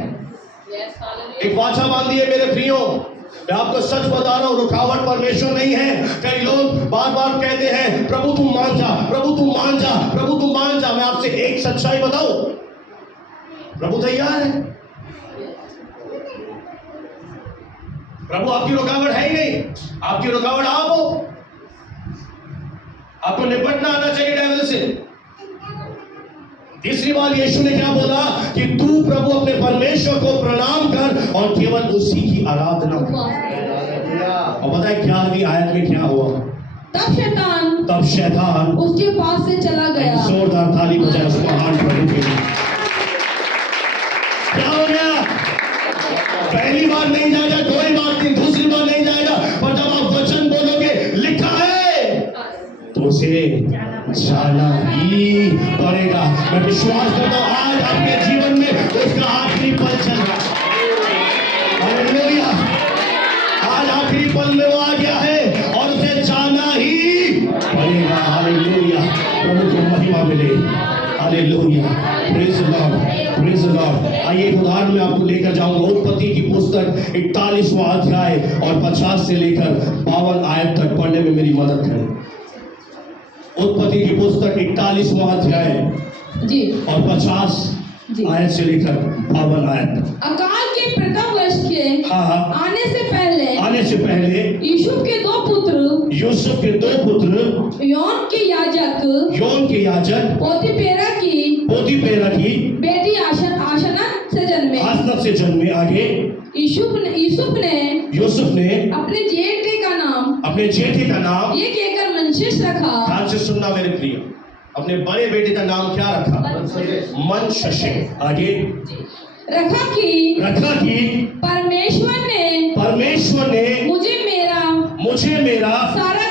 एक वाचा बांधी है मेरे प्रियो। मैं आपको सच बता रहा हूं, रुकावट परमेश्वर नहीं है। कई लोग बार बार कहते हैं, प्रभु तुम मान जा, प्रभु तुम मान जा, प्रभु तुम मान जा। मैं आपसे एक सच्चाई बताऊं, प्रभु तैयार है। प्रभु आपकी रुकावट है ही नहीं, आपकी रुकावट आप हो। आपको निपटना आना चाहिए डेविल से। तीसरी बार यीशु ने क्या बोला कि तू प्रभु अपने परमेश्वर को प्रणाम कर और केवल उसी की आराधना कर। और पता है क्या अगली आयत में क्या हुआ? तब शैतान उसके पास से चला गया। जोरदार ताली बजाए उस महान प्रभु के लिए। क्या हो गया? पहली बार नहीं जाएगा, कोई बात नहीं, दूसरी बार नहीं जाएगा, पर जब आप वचन बोलोगे लिखा है तो उसे जाना ही पड़ेगा। मैं विश्वास करता हूं आज आपके जीवन में उसका आखिरी पल चल रहा है। हालेलुया। आज आखिरी पल में वो आ गया है और उसे जाना ही पड़ेगा। हालेलुया। प्रभु को महिमा मिले। Hallelujah. Praise the Lord, praise the Lord. आइए एक उदाहरण में आपको लेकर जाऊंगा। उत्पत्ति की पुस्तक 41वां अध्याय और 50 से लेकर 52 आयत तक पढ़ने में मेरी मदद करें। उत्पत्ति की पुस्तक 41वां अध्याय जी और 50 आयत से लेकर 52 आयत। अकाल के प्रथम वर्ष के आने से पहले यूसुफ के दो पुत्र योन के याजक पोतीपेरा की बेटी आसनत से जन्मे। आगे यूसुफ ने अपने जेठे का नाम ये कहकर मनशेष रखा। ध्यान से सुनना मेरे प्रिय, अपने बड़े बेटे का नाम क्या रखा? मनशेष। आगे रखा कि परमेश्वर ने मुझे मेरा सारा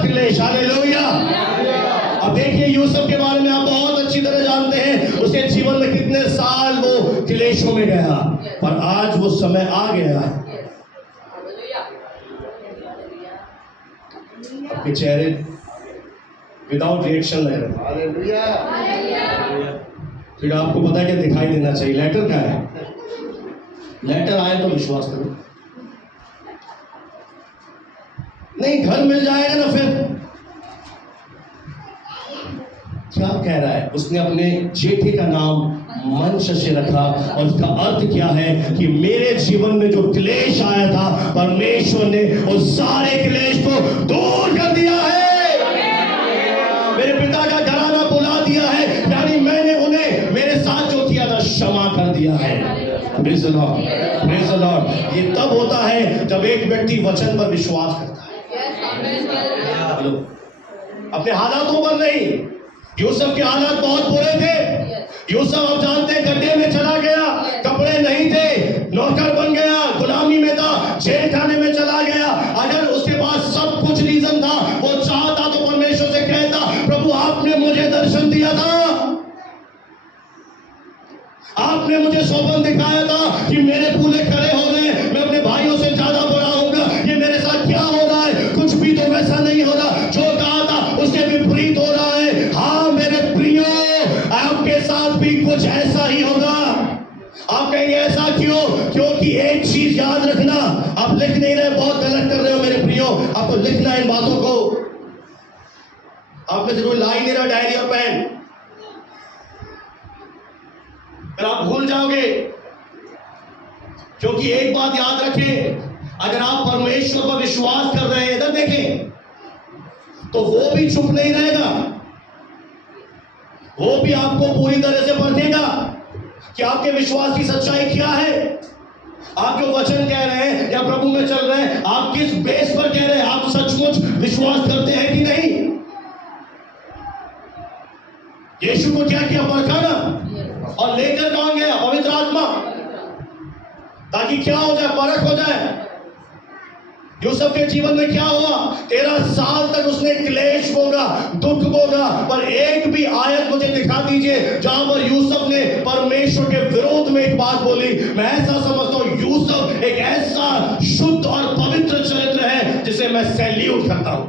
क्लेश। हालेलुया। अब देखिए यूसुफ के बारे में आप बहुत अच्छी तरह जानते हैं, उसके जीवन में कितने साल वो क्लेशों में गया, पर आज वो समय आ गया। आपके चेहरे विदाउट रिएक्शन लग रहे हैं। फिर आपको पता है क्या दिखाई देना चाहिए? लेटर क्या है? लेटर आए तो विश्वास करो, नहीं घर मिल जाएगा ना। फिर क्या कह रहा है? उसने अपने जेठे का नाम मनशेष रखा और उसका अर्थ क्या है कि मेरे जीवन में जो क्लेश आया था, परमेश्वर ने उस सारे क्लेश को दूर कर दिया है। मेरे पिता का घराना बुला दिया है, यानी मैंने उन्हें मेरे साथ जो किया था क्षमा कर दिया है। Praise the Lord, praise the Lord. ये तब होता है जब एक व्यक्ति वचन पर विश्वास करता है। अब अपने हालातों पर नहीं। यूसुफ के हालात बहुत बुरे थे। यूसुफ आप जानते हैं गड्ढे में चला गया, कपड़े नहीं थे, नौकर बन गया, गुलामी में था, जेल खाने में चला गया। अगर उसके पास सब कुछ रीजन था, वो चाहता तो परमेश्वर से कहता, प्रभु आपने मुझे दर्शन दिया था, आपने मुझे स्वप्न दिखाया था कि मेरे पूले खड़े हो गए, मैं अपने भाइयों से ज्यादा बड़ा होऊंगा, ये मेरे साथ क्या हो रहा है? कुछ भी तो वैसा नहीं हो रहा, जो कहा था उसके विपरीत हो रहा है। हाँ मेरे प्रियो, आपके साथ भी कुछ ऐसा ही होगा। आप कहेंगे ऐसा क्यों? क्योंकि एक चीज याद रखना, आप लिख नहीं रहे, बहुत गलत कर रहे हो मेरे प्रियो, आपको लिखना है इन बातों को। आप में से कोई ला ही नहीं रहा डायरी और पेन, फिर आप भूल जाओगे। क्योंकि एक बात याद रखें, अगर आप परमेश्वर पर विश्वास कर रहे हैं, इधर देखें, तो वो भी चुप नहीं रहेगा, वो भी आपको पूरी तरह से परखेगा कि आपके विश्वास की सच्चाई क्या है। आप जो वचन कह रहे हैं या प्रभु में चल रहे हैं, आप किस बेस पर कह रहे हैं? आप सचमुच विश्वास करते हैं कि नहीं? यीशु को क्या किया? परखा ना, और लेकर कहां गया? पवित्र आत्मा, ताकि क्या हो जाए? परख हो जाए। यूसुफ के जीवन में क्या हुआ? 13 साल तक उसने क्लेश भोगा, दुख भोगा, पर एक भी आयत मुझे दिखा दीजिए जहां पर यूसुफ ने परमेश्वर के विरोध में एक बात बोली। मैं ऐसा समझता हूं यूसुफ एक ऐसा शुद्ध और पवित्र चरित्र है जिसे मैं सैल्यूट करता हूं।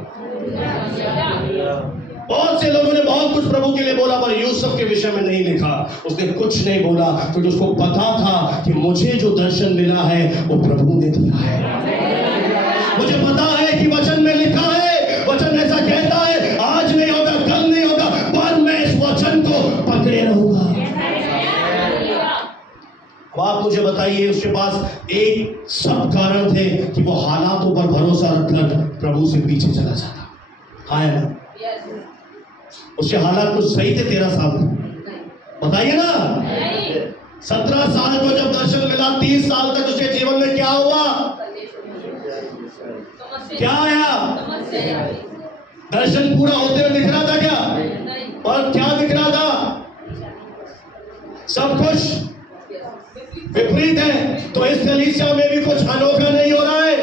बहुत से लोगों ने बहुत कुछ प्रभु के लिए बोला, पर यूसुफ के विषय में नहीं लिखा। उसने कुछ नहीं बोला क्योंकि उसको पता था कि मुझे जो दर्शन मिला है वो प्रभु ने दिया है। मुझे पता है कि वचन में लिखा है, वचन ऐसा कहता है, आज नहीं होगा, कल नहीं होगा, पर मैं इस वचन को पकड़े रहूंगा। अब आप मुझे बताइए, उसके पास एक सब कारण थे कि वो हालातों पर भरोसा रखकर प्रभु से पीछे चला जाता। हाँ है ना? उसके हालात कुछ सही थे 13 साल तक? बताइए ना। 17 साल को जब दर्शन मिला, 30 साल तक उसके जीवन में क्या हुआ? क्या आया? दर्शन पूरा होते हुए दिख रहा था क्या? और क्या दिख रहा था? सब कुछ विपरीत है। तो इस कलीसिया में भी कुछ अनोखा नहीं हो रहा है,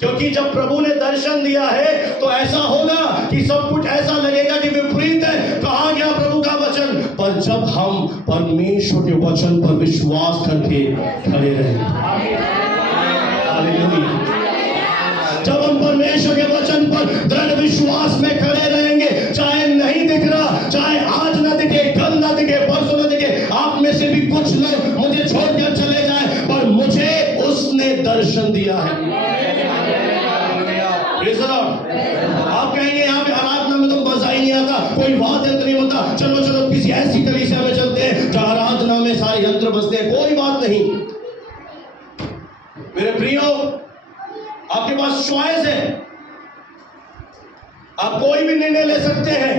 क्योंकि जब प्रभु ने दर्शन दिया है तो ऐसा होगा कि सब कुछ ऐसा लगेगा कि विपरीत है। कहां गया प्रभु का वचन? पर जब हम परमेश्वर के वचन पर विश्वास करके खड़े रहेंगे, हालेलुया, जब हम परमेश्वर के वचन पर दृढ़ विश्वास में खड़े रहेंगे, चाहे नहीं दिख रहा, चाहे आज ना दिखे, कल ना दिखे, परसों ना दिखे, आप में से भी कुछ लोग मुझे छोड़कर चले जाए, पर मुझे उसने दर्शन दिया है। आप कहेंगे यहाँ पे आराधना में तो मजा ही नहीं आता, कोई वाद्य यंत्र नहीं होता, चलो चलो किसी ऐसी कलीसिया में चलते हैं जहाँ आराधना में सारे यंत्र बजते हैं। कोई बात नहीं मेरे प्रियो, आपके पास चॉइस है, आप कोई भी निर्णय ले सकते हैं,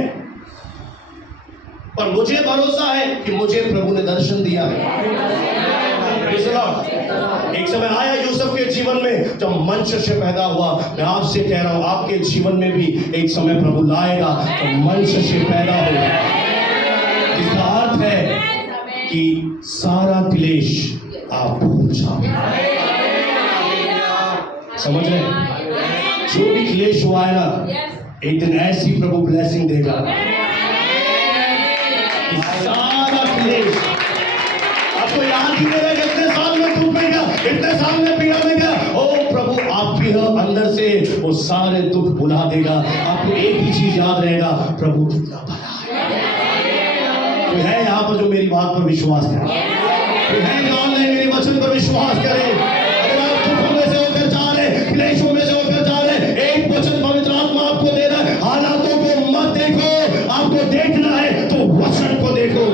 पर मुझे भरोसा है कि मुझे प्रभु ने दर्शन दिया है। एक समय आया यूसुफ के जीवन में जब मंच से पैदा हुआ। मैं आपसे कह रहा हूं, आपके जीवन में भी एक समय प्रभु लाएगा तो मंच से पैदा होगा। इसका अर्थ है कि सारा क्लेश आप भूल जाओगे। समझ रहे? जो भी क्लेश हुआ है ना, एक दिन ऐसी प्रभु ब्लेसिंग देगा कि सारा क्लेश आपको याद ही नहीं रहेगा। इतने साल में दुख में गया, इतने साल में पीड़ा में गया, ओ प्रभु आपके अंदर से वो सारे दुख भुला देगा। आपको एक ही चीज याद रहेगा, प्रभु कितना भला है। कोई है यहाँ पर जो मेरी बात पर विश्वास करे? कोई है जो ऑनलाइन मेरे वचन पर विश्वास करे? अगर आप दुखों में से होकर जा रहे, क्लेशों में से होकर जा रहे, एक वचन पवित्र आत्मा आपको दे रहा है, हालातों को मत देखो, आपको देखना है तो वचन को देखो।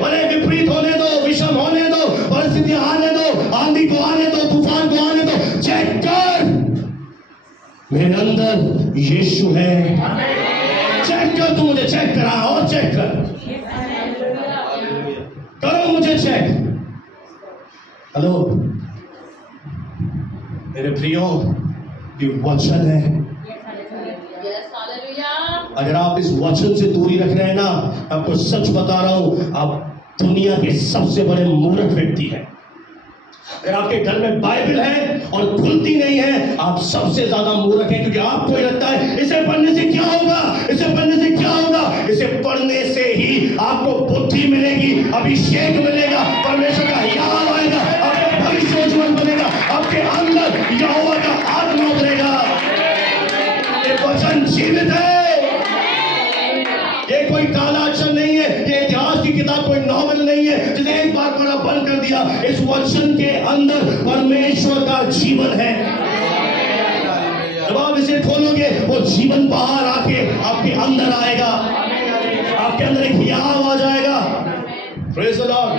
भले विपरीत होने दो, विषम होने दो, परिस्थितियां आने दो, आंधी को आने दो, तूफान को आने दो, चेक कर, मेरे अंदर यीशु है। चेक कर, तू मुझे चेक करा और चेक कर, करो मुझे चेक। हेलो मेरे प्रियो, ये वचन है, अगर आप इस वचन से दूरी रख रहे हैं ना, आपको सच बता रहा हूं, आप दुनिया के सबसे बड़े मूर्ख व्यक्ति हैं। अगर आपके घर में बाइबल है और खुलती नहीं है, आप सबसे ज्यादा मूर्ख हैं, क्योंकि आपको ही लगता है इसे पढ़ने से क्या होगा, इसे पढ़ने से क्या होगा। इसे पढ़ने से ही आपको बुद्धि मिलेगी, अभिषेक मिलेगा, परमेश्वर का याद आएगा, आपका भविष्य उज्जवल बनेगा, आपके अंदर यहोवा का आत्मा उतरेगा। ये वचन जीवित है, ये कोई काला अक्षर नहीं है, ये इतिहास की किताब कोई नॉवल नहीं है जिसे एक बार पढ़ा बंद कर दिया। इस वचन के अंदर परमेश्वर का जीवन है। जब आप इसे खोलोगे, वो जीवन बाहर आके आपके अंदर आएगा, आपके अंदर एक याद आ जाएगा। Praise the Lord.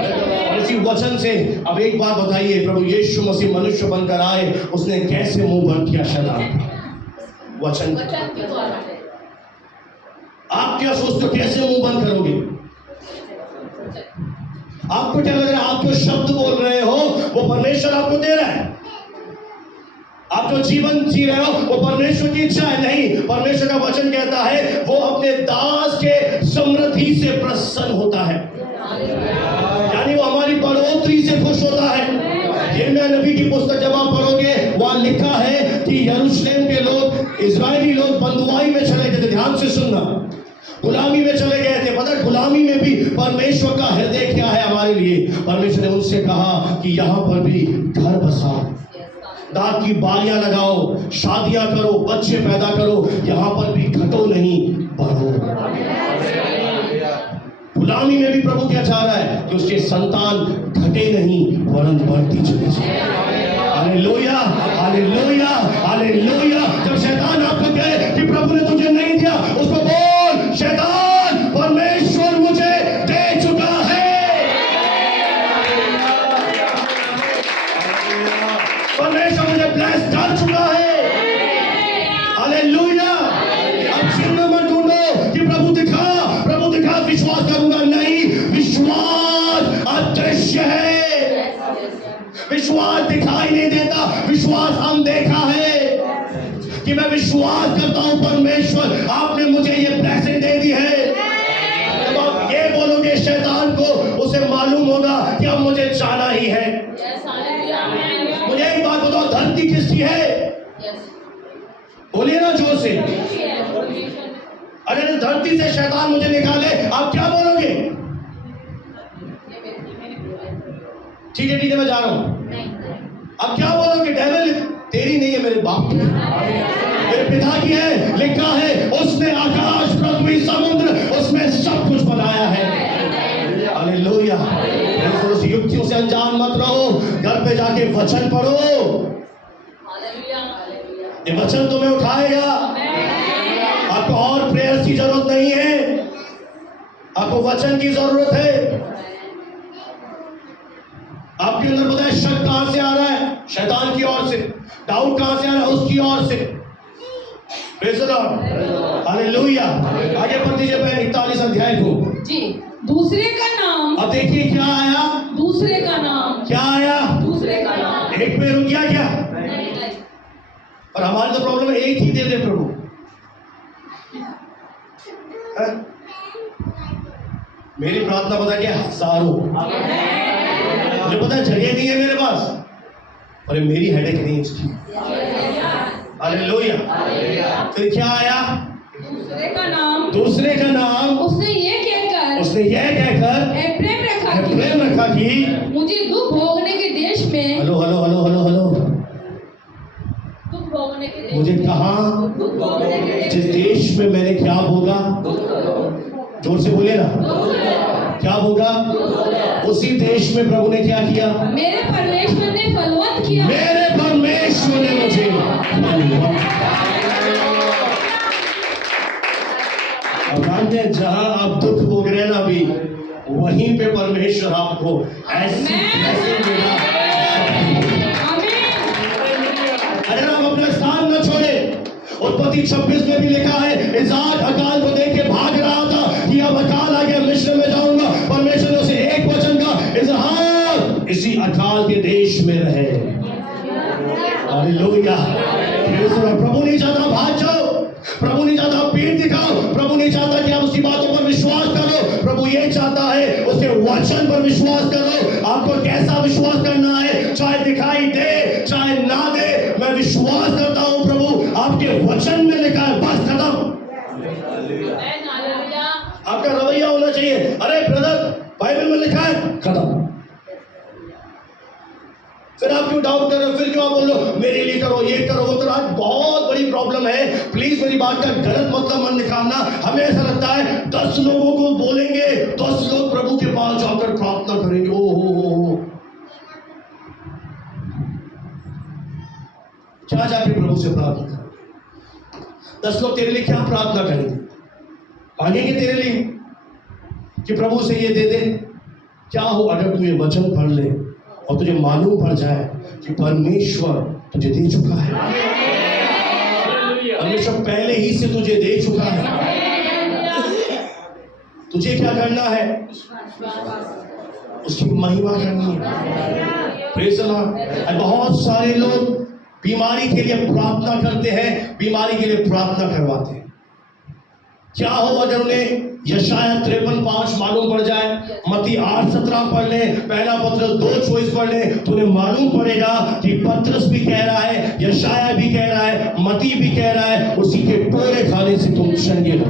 और इसी वचन से अब एक बात बताइए, प्रभु यीशु मसीह मनुष्य बनकर आए, उसने कैसे मुंह बंद किया शैतान का? वचन के द्वारा। आप क्या सोचते हो, कैसे मुंह बंद करोगे? आपको क्या लग रहा है, आप जो शब्द बोल रहे हो वो परमेश्वर आपको दे रहा है? आप जो जीवन जी रहे हो वो परमेश्वर की इच्छा है? नहीं, परमेश्वर का वचन कहता है वो अपने दास के समृद्धि से प्रसन्न होता है, यानी वो हमारी बढ़ोतरी से खुश होता है। यिर्मयाह नबी की पुस्तक जब आप पढ़ोगे, वहां लिखा है कि यरूशलेम के लोग, इजरायली लोग बंधुआई में चले गए थे। ध्यान से सुनना, गुलामी में चले गए थे। पता गुलामी में भी परमेश्वर का हृदय क्या है हमारे लिए? परमेश्वर ने उनसे कहा कि यहां पर भी घर बसाओ, दाख की बालियां लगाओ, शादियां करो, बच्चे पैदा करो, यहां पर भी घटो नहीं, बढ़ो। गुलामी में भी प्रभु क्या चाह रहा है कि उसके संतान घटे नहीं वरन बढ़ती चली जाए। Hallelujah, hallelujah, hallelujah. जब शैतान आपको कहे कि प्रभु ने तुझे नहीं दिया, उसको बोल, शैतान परमेश्वर मुझे दे चुका है, परमेश्वर मुझे ब्लेस कर चुका है। हालेलुया। अब चिन्ह मत ढूंढो कि प्रभु दिखा, विश्वास करूंगा। नहीं, विश्वास अदृश्य है, विश्वास दिखाई नहीं देता, विश्वास हम देखा है कि मैं विश्वास करता हूं परमेश्वर आपने मुझे ये ब्लेसिंग दे दी है। जब आप ये बोलोगे शैतान को, उसे मालूम होगा कि अब मुझे जाना ही है। मुझे एक बात बताओ, धरती किसकी है? बोलिए ना जोर से। अगर इस धरती से शैतान मुझे निकाले, आप क्या बोलोगे? ठीक है मैं जा रहा हूं। अब क्या बोलोगे? डेविल तेरी नहीं है, मेरे बाप की, मेरे पिता की है। लिखा है उसने आकाश, पृथ्वी, समुद्र, उसमें सब कुछ बनाया है। हालेलुया। उस युक्तियों से अनजान मत रहो, घर पे जाके वचन पढ़ो, ये वचन तुम्हें उठाएगा। आपको और प्रेयर की जरूरत नहीं है, आपको वचन की जरूरत है। आपके अंदर पता है शक कहां से आ रहा है? शैतान की ओर से। डाउट कहां से आ रहा है? उसकी ओर से। Praise the Lord, hallelujah. आगे बढ़ दीजिए 41 अध्याय को जी। दूसरे का नाम, अब देखिए क्या आया? दूसरे का नाम क्या आया? दूसरे का नाम। एक पे रुक गया क्या? और हमारी तो प्रॉब्लम एक ही दे प्रभु। मेरी प्रार्थना पता क्या? हजारों। मुझे पता है जगह नहीं है मेरे पास, और मेरी हेडेक नहीं है इसकी। हालेलुया। फिर क्या आया? दूसरे का नाम, दूसरे का नाम। उसने ये कहकर एफ्रेम रखा कि मुझे दुख भोगने के देश में, hello hello hello hello hello, दुख भोगने के देश, मुझे कहा जिस देश में मैंने क्या भोगा? जोर से बोले ना, क्या भोगा? उसी देश में प्रभु ने क्या किया? मेरे परमेश्वर ने फलवंत किया, मेरे परमेश्वर ने मुझे फलवंत। जहां आप दुख भोग रहे हैं ना अभी, वहीं पे परमेश्वर आपको ऐसी ब्लेसिंग देगा। अगर आप अपना स्थान न छोड़े, उत्पत्ति 26 में भी लिखा है इज़हाक अकाल को देख के भाग रहा था कि अब अकाल आ गया, मिस्र में जाऊंगा। परमेश्वर ने उसे एक वचन कहा, इज़हाक इसी अकाल के देश में रहे। हालेलुया। प्रभु नहीं चाहता भाग जाओ, प्रभु नहीं चाहता पीठ दिखाओ, प्रभु नहीं चाहता है उसके वचन पर विश्वास करो। आपको कैसा विश्वास करना है, चाहे दिखाई दे चाहे ना दे, मैं विश्वास करता हूं प्रभु आपके वचन में लिखा है, बस खत्म। आपका रवैया होना चाहिए, अरे ब्रदर बाइबल में लिखा है, खत्म। फिर आप क्यों डाउट कर रहे हो, फिर क्यों आप बोल रहे हो मेरे लिए करो, ये करो वो करो। आज बहुत बड़ी प्रॉब्लम है, प्लीज मेरी बात का गलत मतलब मत निकालना। हमें ऐसा लगता है 10 लोगों को बोलेंगे, 10 लोग प्रभु के पास जाकर प्रार्थना करेंगे, ओ हो क्या जाके प्रभु से प्रार्थना करेंगे? 10 लोग तेरे लिए क्या प्रार्थना करेंगे, मांगेंगे तेरे लिए कि प्रभु से ये दे दे। क्या हो अगर तू ये वचन पढ़ ले और तुझे मालूम पड़ जाए कि परमेश्वर तुझे दे चुका है, परमेश्वर पहले ही से तुझे दे चुका है। तुझे क्या करना है, उसकी महिमा करनी है। Praise the Lord. बहुत सारे लोग बीमारी के लिए प्रार्थना करते हैं, बीमारी के लिए प्रार्थना करवाते हैं। क्या हो अगर उन्हें यशाया 53:5 मालूम पड़ जाए, मत्ती 8:17 पढ़ ले, पहला पत्रस 2:24 पढ़ ले, तो उन्हें मालूम पड़ेगा कि पत्रस भी कह रहा है, यशाया भी कह रहा है, मत्ती भी कह रहा है, उसी के टोरे खाने से तुम चंगे हो।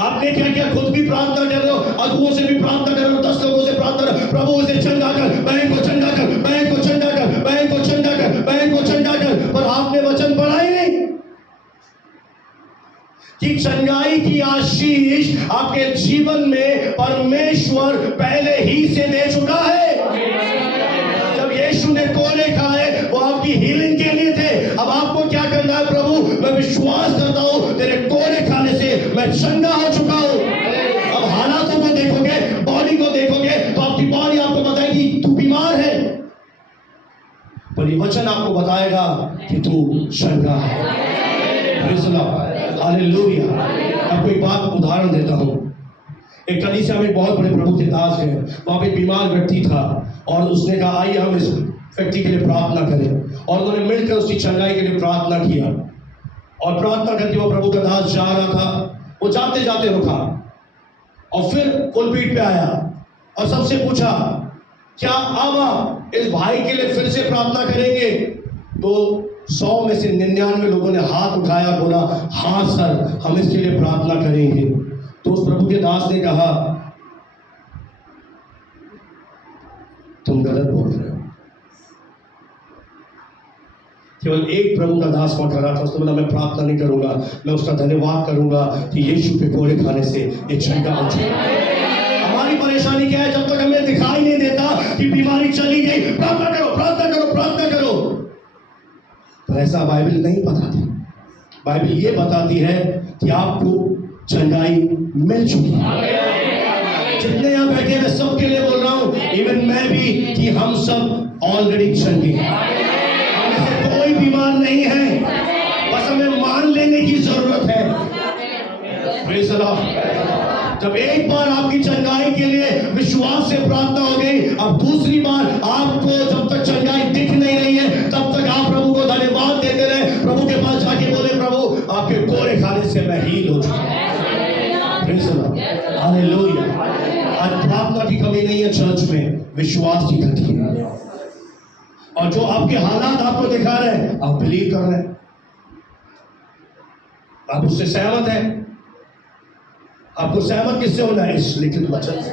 आपने क्या किया, खुद भी प्रार्थना कर रहे हो, अगुओं से भी प्रार्थना कर रहे हो, 10 लोगों से प्रार्थना कर, प्रभु उसे चंगा कर, बैंक को चंगा कर, बैंक को चंगा कर, बैंक को चंगा कर, बैंक को चंगा कर, पर आपने वचन पढ़ा ही नहीं कि चंगाई की आशीष आपके जीवन में परमेश्वर पहले ही से दे चुका है। जब यीशु ने कोले खाए वो आपकी हीलिंग के लिए थे। अब आपको क्या करना है, प्रभु मैं विश्वास करता हूं तेरे कोले खाने से मैं चंगा हो चुका हूं। अब हालातों को देखोगे, बॉडी को देखोगे तो आपकी बॉडी आपको बताएगी तू बीमार है, पर ये वचन आपको बताएगा कि तू चंगा है। हालेलुया। आपको एक बात उदाहरण देता हूं। एक कलीसिया में बहुत बड़े प्रभु के दास है, वहां पे बीमार व्यक्ति था और उसने कहा आइए हम इस व्यक्ति के लिए प्रार्थना करें, और उन्होंने मिलकर उसकी चंगाई के लिए प्रार्थना किया। और प्रार्थना करके वो प्रभु का दास जा रहा था, वो जाते जाते रुका और फिर पुलपीठ पे आया और सबसे पूछा क्या अब आप इस भाई के लिए फिर से प्रार्थना करेंगे? तो 100 में से 99 लोगों ने हाथ उठाया, बोला हाँ सर हम इसके लिए प्रार्थना करेंगे। तो उस प्रभु के दास ने कहा तुम गलत बोल रहे हो। केवल एक प्रभु का दास वहां खड़ा था, उसने बोला मैं प्रार्थना नहीं करूंगा, मैं उसका धन्यवाद करूंगा कि यीशु के कोड़े खाने से ये चंगा हो जाए। हमारी परेशानी क्या है, जब तक हमें दिखाई नहीं देता कि बीमारी चली गई, प्रार्थना करो प्रार्थना करो प्रार्थना करो। पर ऐसा बाइबल नहीं बताती। बाइबल ये बताती है कि आपको चंगाई मिल चुकी है। जितने यहाँ बैठे मैं सबके लिए बोल रहा हूं, इवन मैं भी, कि हम सब ऑलरेडी चंगे हैं। हमें से कोई बीमार नहीं है, बस हमें मान लेने की जरूरत है। Praise the Lord. जब एक बार आपकी चंगाई के लिए विश्वास से प्रार्थना हो गई, अब दूसरी बार आपको जब तक चंगाई दिख नहीं रही है तब तक आप प्रभु को धन्यवाद देते रहे। प्रभु के पास जाके बोले प्रभु आपके कोड़े खाने से मैं हील हो चुका हूं। Praise the Lord. हालेलुया। आज प्रार्थना की कमी नहीं है चर्च में, विश्वास की घटी है। और जो आपके हालात आपको दिखा रहे हैं आप बिलीव कर रहे हैं, आप उससे सहमत हैं। आपको सहमत किससे होना है? इस लिखित वचन से।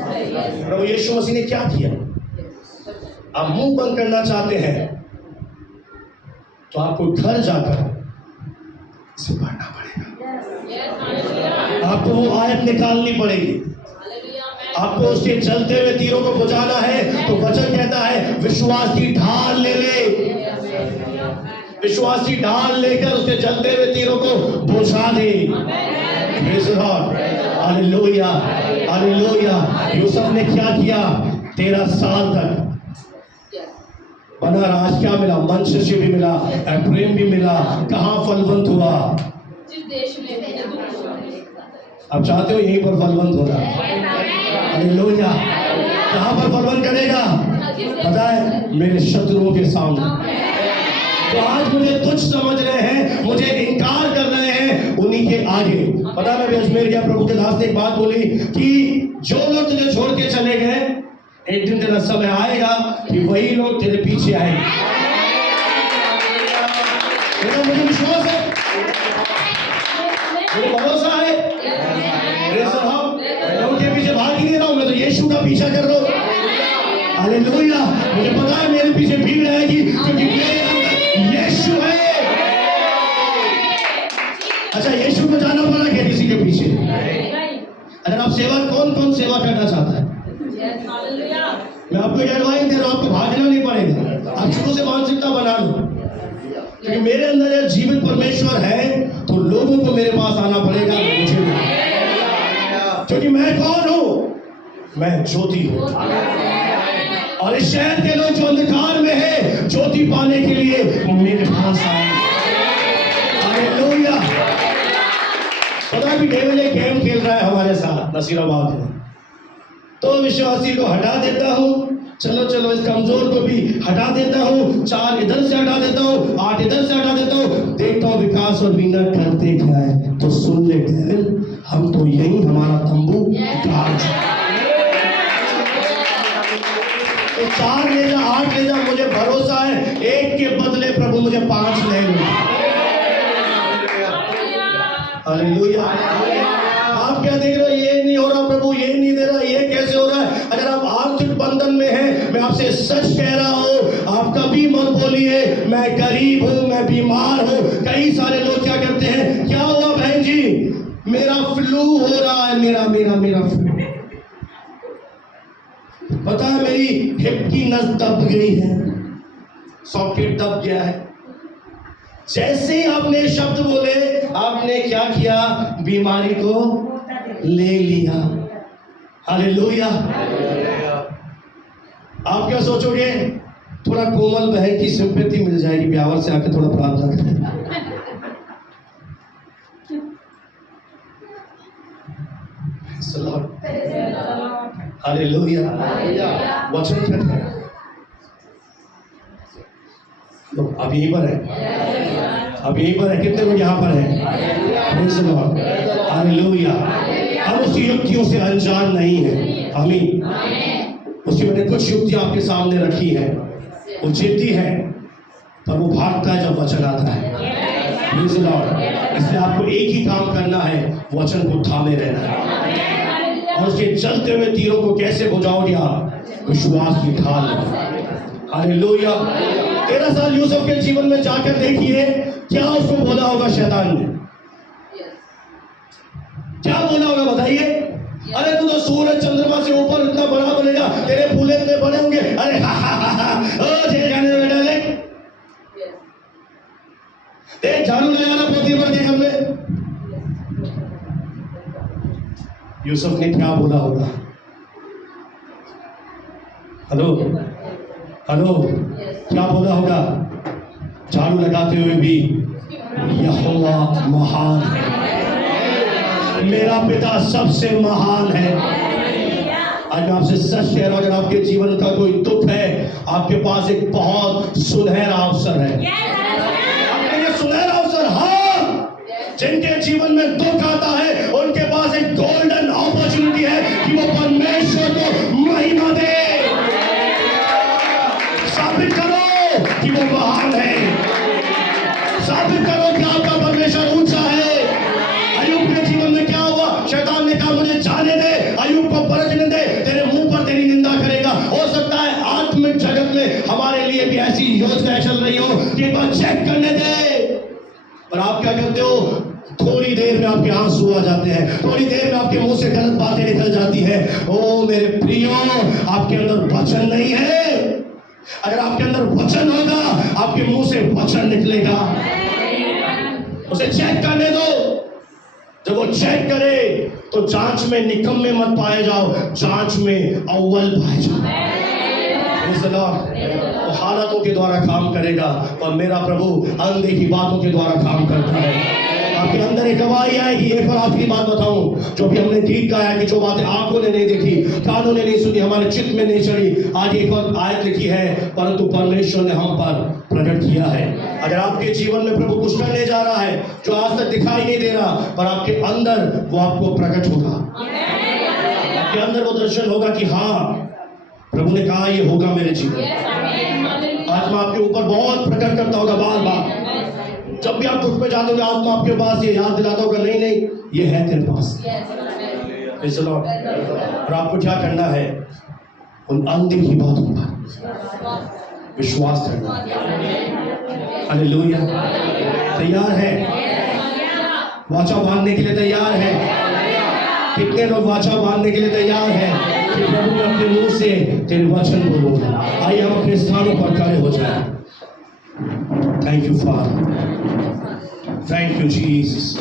प्रभु यीशु मसीह ने क्या किया? आप मुंह बंद करना चाहते हैं तो आपको घर जाकर इसे पढ़ना पड़ेगा। आपको वो आयत निकालनी पड़ेगी। आपको उसके जलते हुए तीरों को बुझाना है तो वचन कहता है विश्वास की ढाल ले ले। विश्वास की ढाल लेकर उसके जलते हुए तीरों को बुझा दे। Praise the Lord. Hallelujah hallelujah. Yusuf ने क्या किया? 13 साल तक बना राज। क्या मिला? मंच से भी मिला, प्रेम भी मिला। कहाँ फलवंत हुआ? जिस देश में आप चाहते हो यहीं पर फलवंत होना? हालेलुया। कहाँ पर फलवंत करेगा? पता है? मेरे शत्रुओं के सामने। तो आज मुझे तुच्छ समझ रहे हैं, मुझे इनकार कर रहे हैं, उन्हीं के आगे। पता मैं भी अजमेर गया, प्रभु के दास ने एक बात बोली कि जो लोग तुझे छोड़ के चले गए, एक दिन तेरा समय आएगा कि वही लोग तेरे पीछे आएंगे। मुझे विश्वास है, मुझे भरोसा है। मैं उनके पीछे भाग ही नहीं रहा हूं, मैं तो यीशु का पीछा कर रहा हूं। हालेलुया। मुझे पता है मेरे पीछे भीड़ आएगी क्योंकि मेरे अंदर यीशु है। अच्छा, यीशु को जाना पड़ा क्या किसी के पीछे? अगर आप सेवा, कौन कौन सेवा करना चाहता है? मैं आपको एडवाइस दे रहा हूं, आपको भागना नहीं पड़ेगा। आप शुरू से मानसिकता बना लो, क्योंकि मेरे अंदर एक जीवित परमेश्वर है, तो लोगों को मेरे पास आना पड़ेगा, मुझे नहीं। क्योंकि मैं कौन हूं? मैं ज्योति हूं। और इस शहर के लोग जो अंधकार में है, ज्योति पाने के लिए मेरे पास आए। हालेलुया। पता भी डेविल एक गेम खेल रहा है हमारे साथ नसीराबाद में, तो विश्वासी को हटा देता हूं, चलो चलो इस कमजोर को भी हटा देता हूं, 4 इधर से हटा देता हूं, 8 इधर से हटा देता हूं, देखता हूं विकास और वीना करते क्या है। तो सुन ले डेविल, हम तो यही हमारा तंबू गाड़ चुके। 4 ले जा, 8 ले जा, मुझे भरोसा है एक के बदले प्रभु मुझे 5 ले लूं। हालेलुया। आप क्या देख रहे हो? ये नहीं हो रहा प्रभु, ये नहीं दे रहा, ये कैसे हो रहा है? अगर आप आर्थिक बंधन में हैं, मैं आपसे सच कह रहा हूं, आप कभी मत बोलिए मैं गरीब हूं, मैं बीमार हूं। कई सारे लोग क्या करते हैं, क्या हुआ बहन जी, मेरा फ्लू हो रहा है, मेरा मेरा मेरा फ्लू। पता है मेरी हिप की नस दब गई है, सॉकेट दब गया है। जैसे ही आपने शब्द बोले, आपने क्या किया? बीमारी को ले लिया। हालेलुया। आप क्या सोचोगे? थोड़ा कोमल बहन की सिंपैथी मिल जाएगी, ब्यावर से आके थोड़ा प्रार्थना करें। हालेलुया। वचन कहता है, अब यहीं पर है, अब यहीं पर है। कितने लोग यहाँ पर हैं? हालेलुया। हम उसकी युक्तियों से अनजान नहीं है। आमीन। उसकी मैंने कुछ युक्तियां आपके सामने रखी है। वो जिद्दी है, पर वो भागता है जब वचन आता है। Praise the Lord. इसलिए आपको एक ही काम करना है, वचन को थामे रहना है। और उसके चलते हुए तीरों को कैसे बुझाओगे आप? विश्वास की ढाल। हालेलुया। 13 साल यूसुफ के जीवन में जाकर देखिए, क्या उसको बोला होगा शैतान ने? क्या बोला होगा बताइए? अरे तू तो सूरज चंद्रमा से ऊपर इतना बड़ा बनेगा, तेरे फूले इतने बड़े होंगे। अरे हा हा हा हा, ओ जेल जाने में डाले, देख झाड़ू लगाना पृथ्वी पर, देख हमने। यूसुफ ने क्या बोला होगा? हेलो हेलो, क्या बोला होगा? झाड़ू लगाते हुए भी, यहोवा महान है, मेरा पिता सबसे महान है। आज मैं आपसे सच कह रहा हूं, अगर आपके जीवन का कोई दुख है, आपके पास एक बहुत सुनहरा अवसर है। आपके लिए सुनहरा अवसर, हाँ, जिनके जीवन में दुख आता है, उनके पास एक गोल्डन अपॉर्चुनिटी है कि वो परमेश्वर को महिमा दे। साबित करो कि वो महान है, साबित करो कि आपका परमेश्वर ऊंचा है। अय्यूब के जीवन में क्या हुआ? शैतान ने कहा मुझे जाने दे, अय्यूब को परखने दे, तेरे मुंह पर तेरी निंदा करेगा। हो सकता है आत्मिक जगत में हमारे लिए भी ऐसी योजना चल रही हो कि एक बार चेक करने दे। और आप क्या करते हो? थोड़ी देर में आपके आंसू आ जाते हैं, थोड़ी देर में आपके मुंह से गलत बातें निकल जाती है। ओ मेरे प्रियो, आपके अंदर वचन नहीं है। अगर आपके अंदर वचन होगा, आपके मुंह से वचन निकलेगा। उसे चेक करने दो। जब वो चेक करे तो जांच में निकम्मे मत पाए जाओ, जांच में अव्वल पाए जाओ। तो हालातों के द्वारा काम करेगा, और मेरा प्रभु अनदेखी बातों के द्वारा काम करता है। आपके अंदर एक गवाही आएगी। एक और आखिरी बात बताऊं, जो भी हमने गीत गाया कि जो बातें आंखों ने नहीं देखी, कानों ने नहीं सुनी, हमारे चित्त में नहीं चढ़ी, आज एक और आयत लिखी है, परंतु परमेश्वर ने हम पर प्रकट किया है। अगर आपके जीवन में प्रभु कुछ करने जा रहा है जो आज तक दिखाई नहीं दे रहा, पर आपके अंदर वो आपको प्रकट होगा, आपके अंदर वो दर्शन होगा कि हाँ प्रभु ने कहा ये होगा मेरे जीवन। आत्मा आपके ऊपर बहुत प्रकट करता होगा बार बार। जब भी आप दुख में जाते होंगे आत्मा आपके पास ये याद दिलाता होगा, नहीं नहीं ये है तेरे पास। Praise the Lord। और आपको क्या करना है? उन अंतिम ही बातों पर विश्वास करना। हालेलुया। तैयार है? वाचा बांधने के लिए तैयार है? कितने लोग वाचा बांधने के लिए तैयार है कि प्रभु ने अपने मुंह से तेरे वचन बोलो? आइए हम अपने स्थानों पर खड़े हो जाएं। Thank you father, thank you Jesus.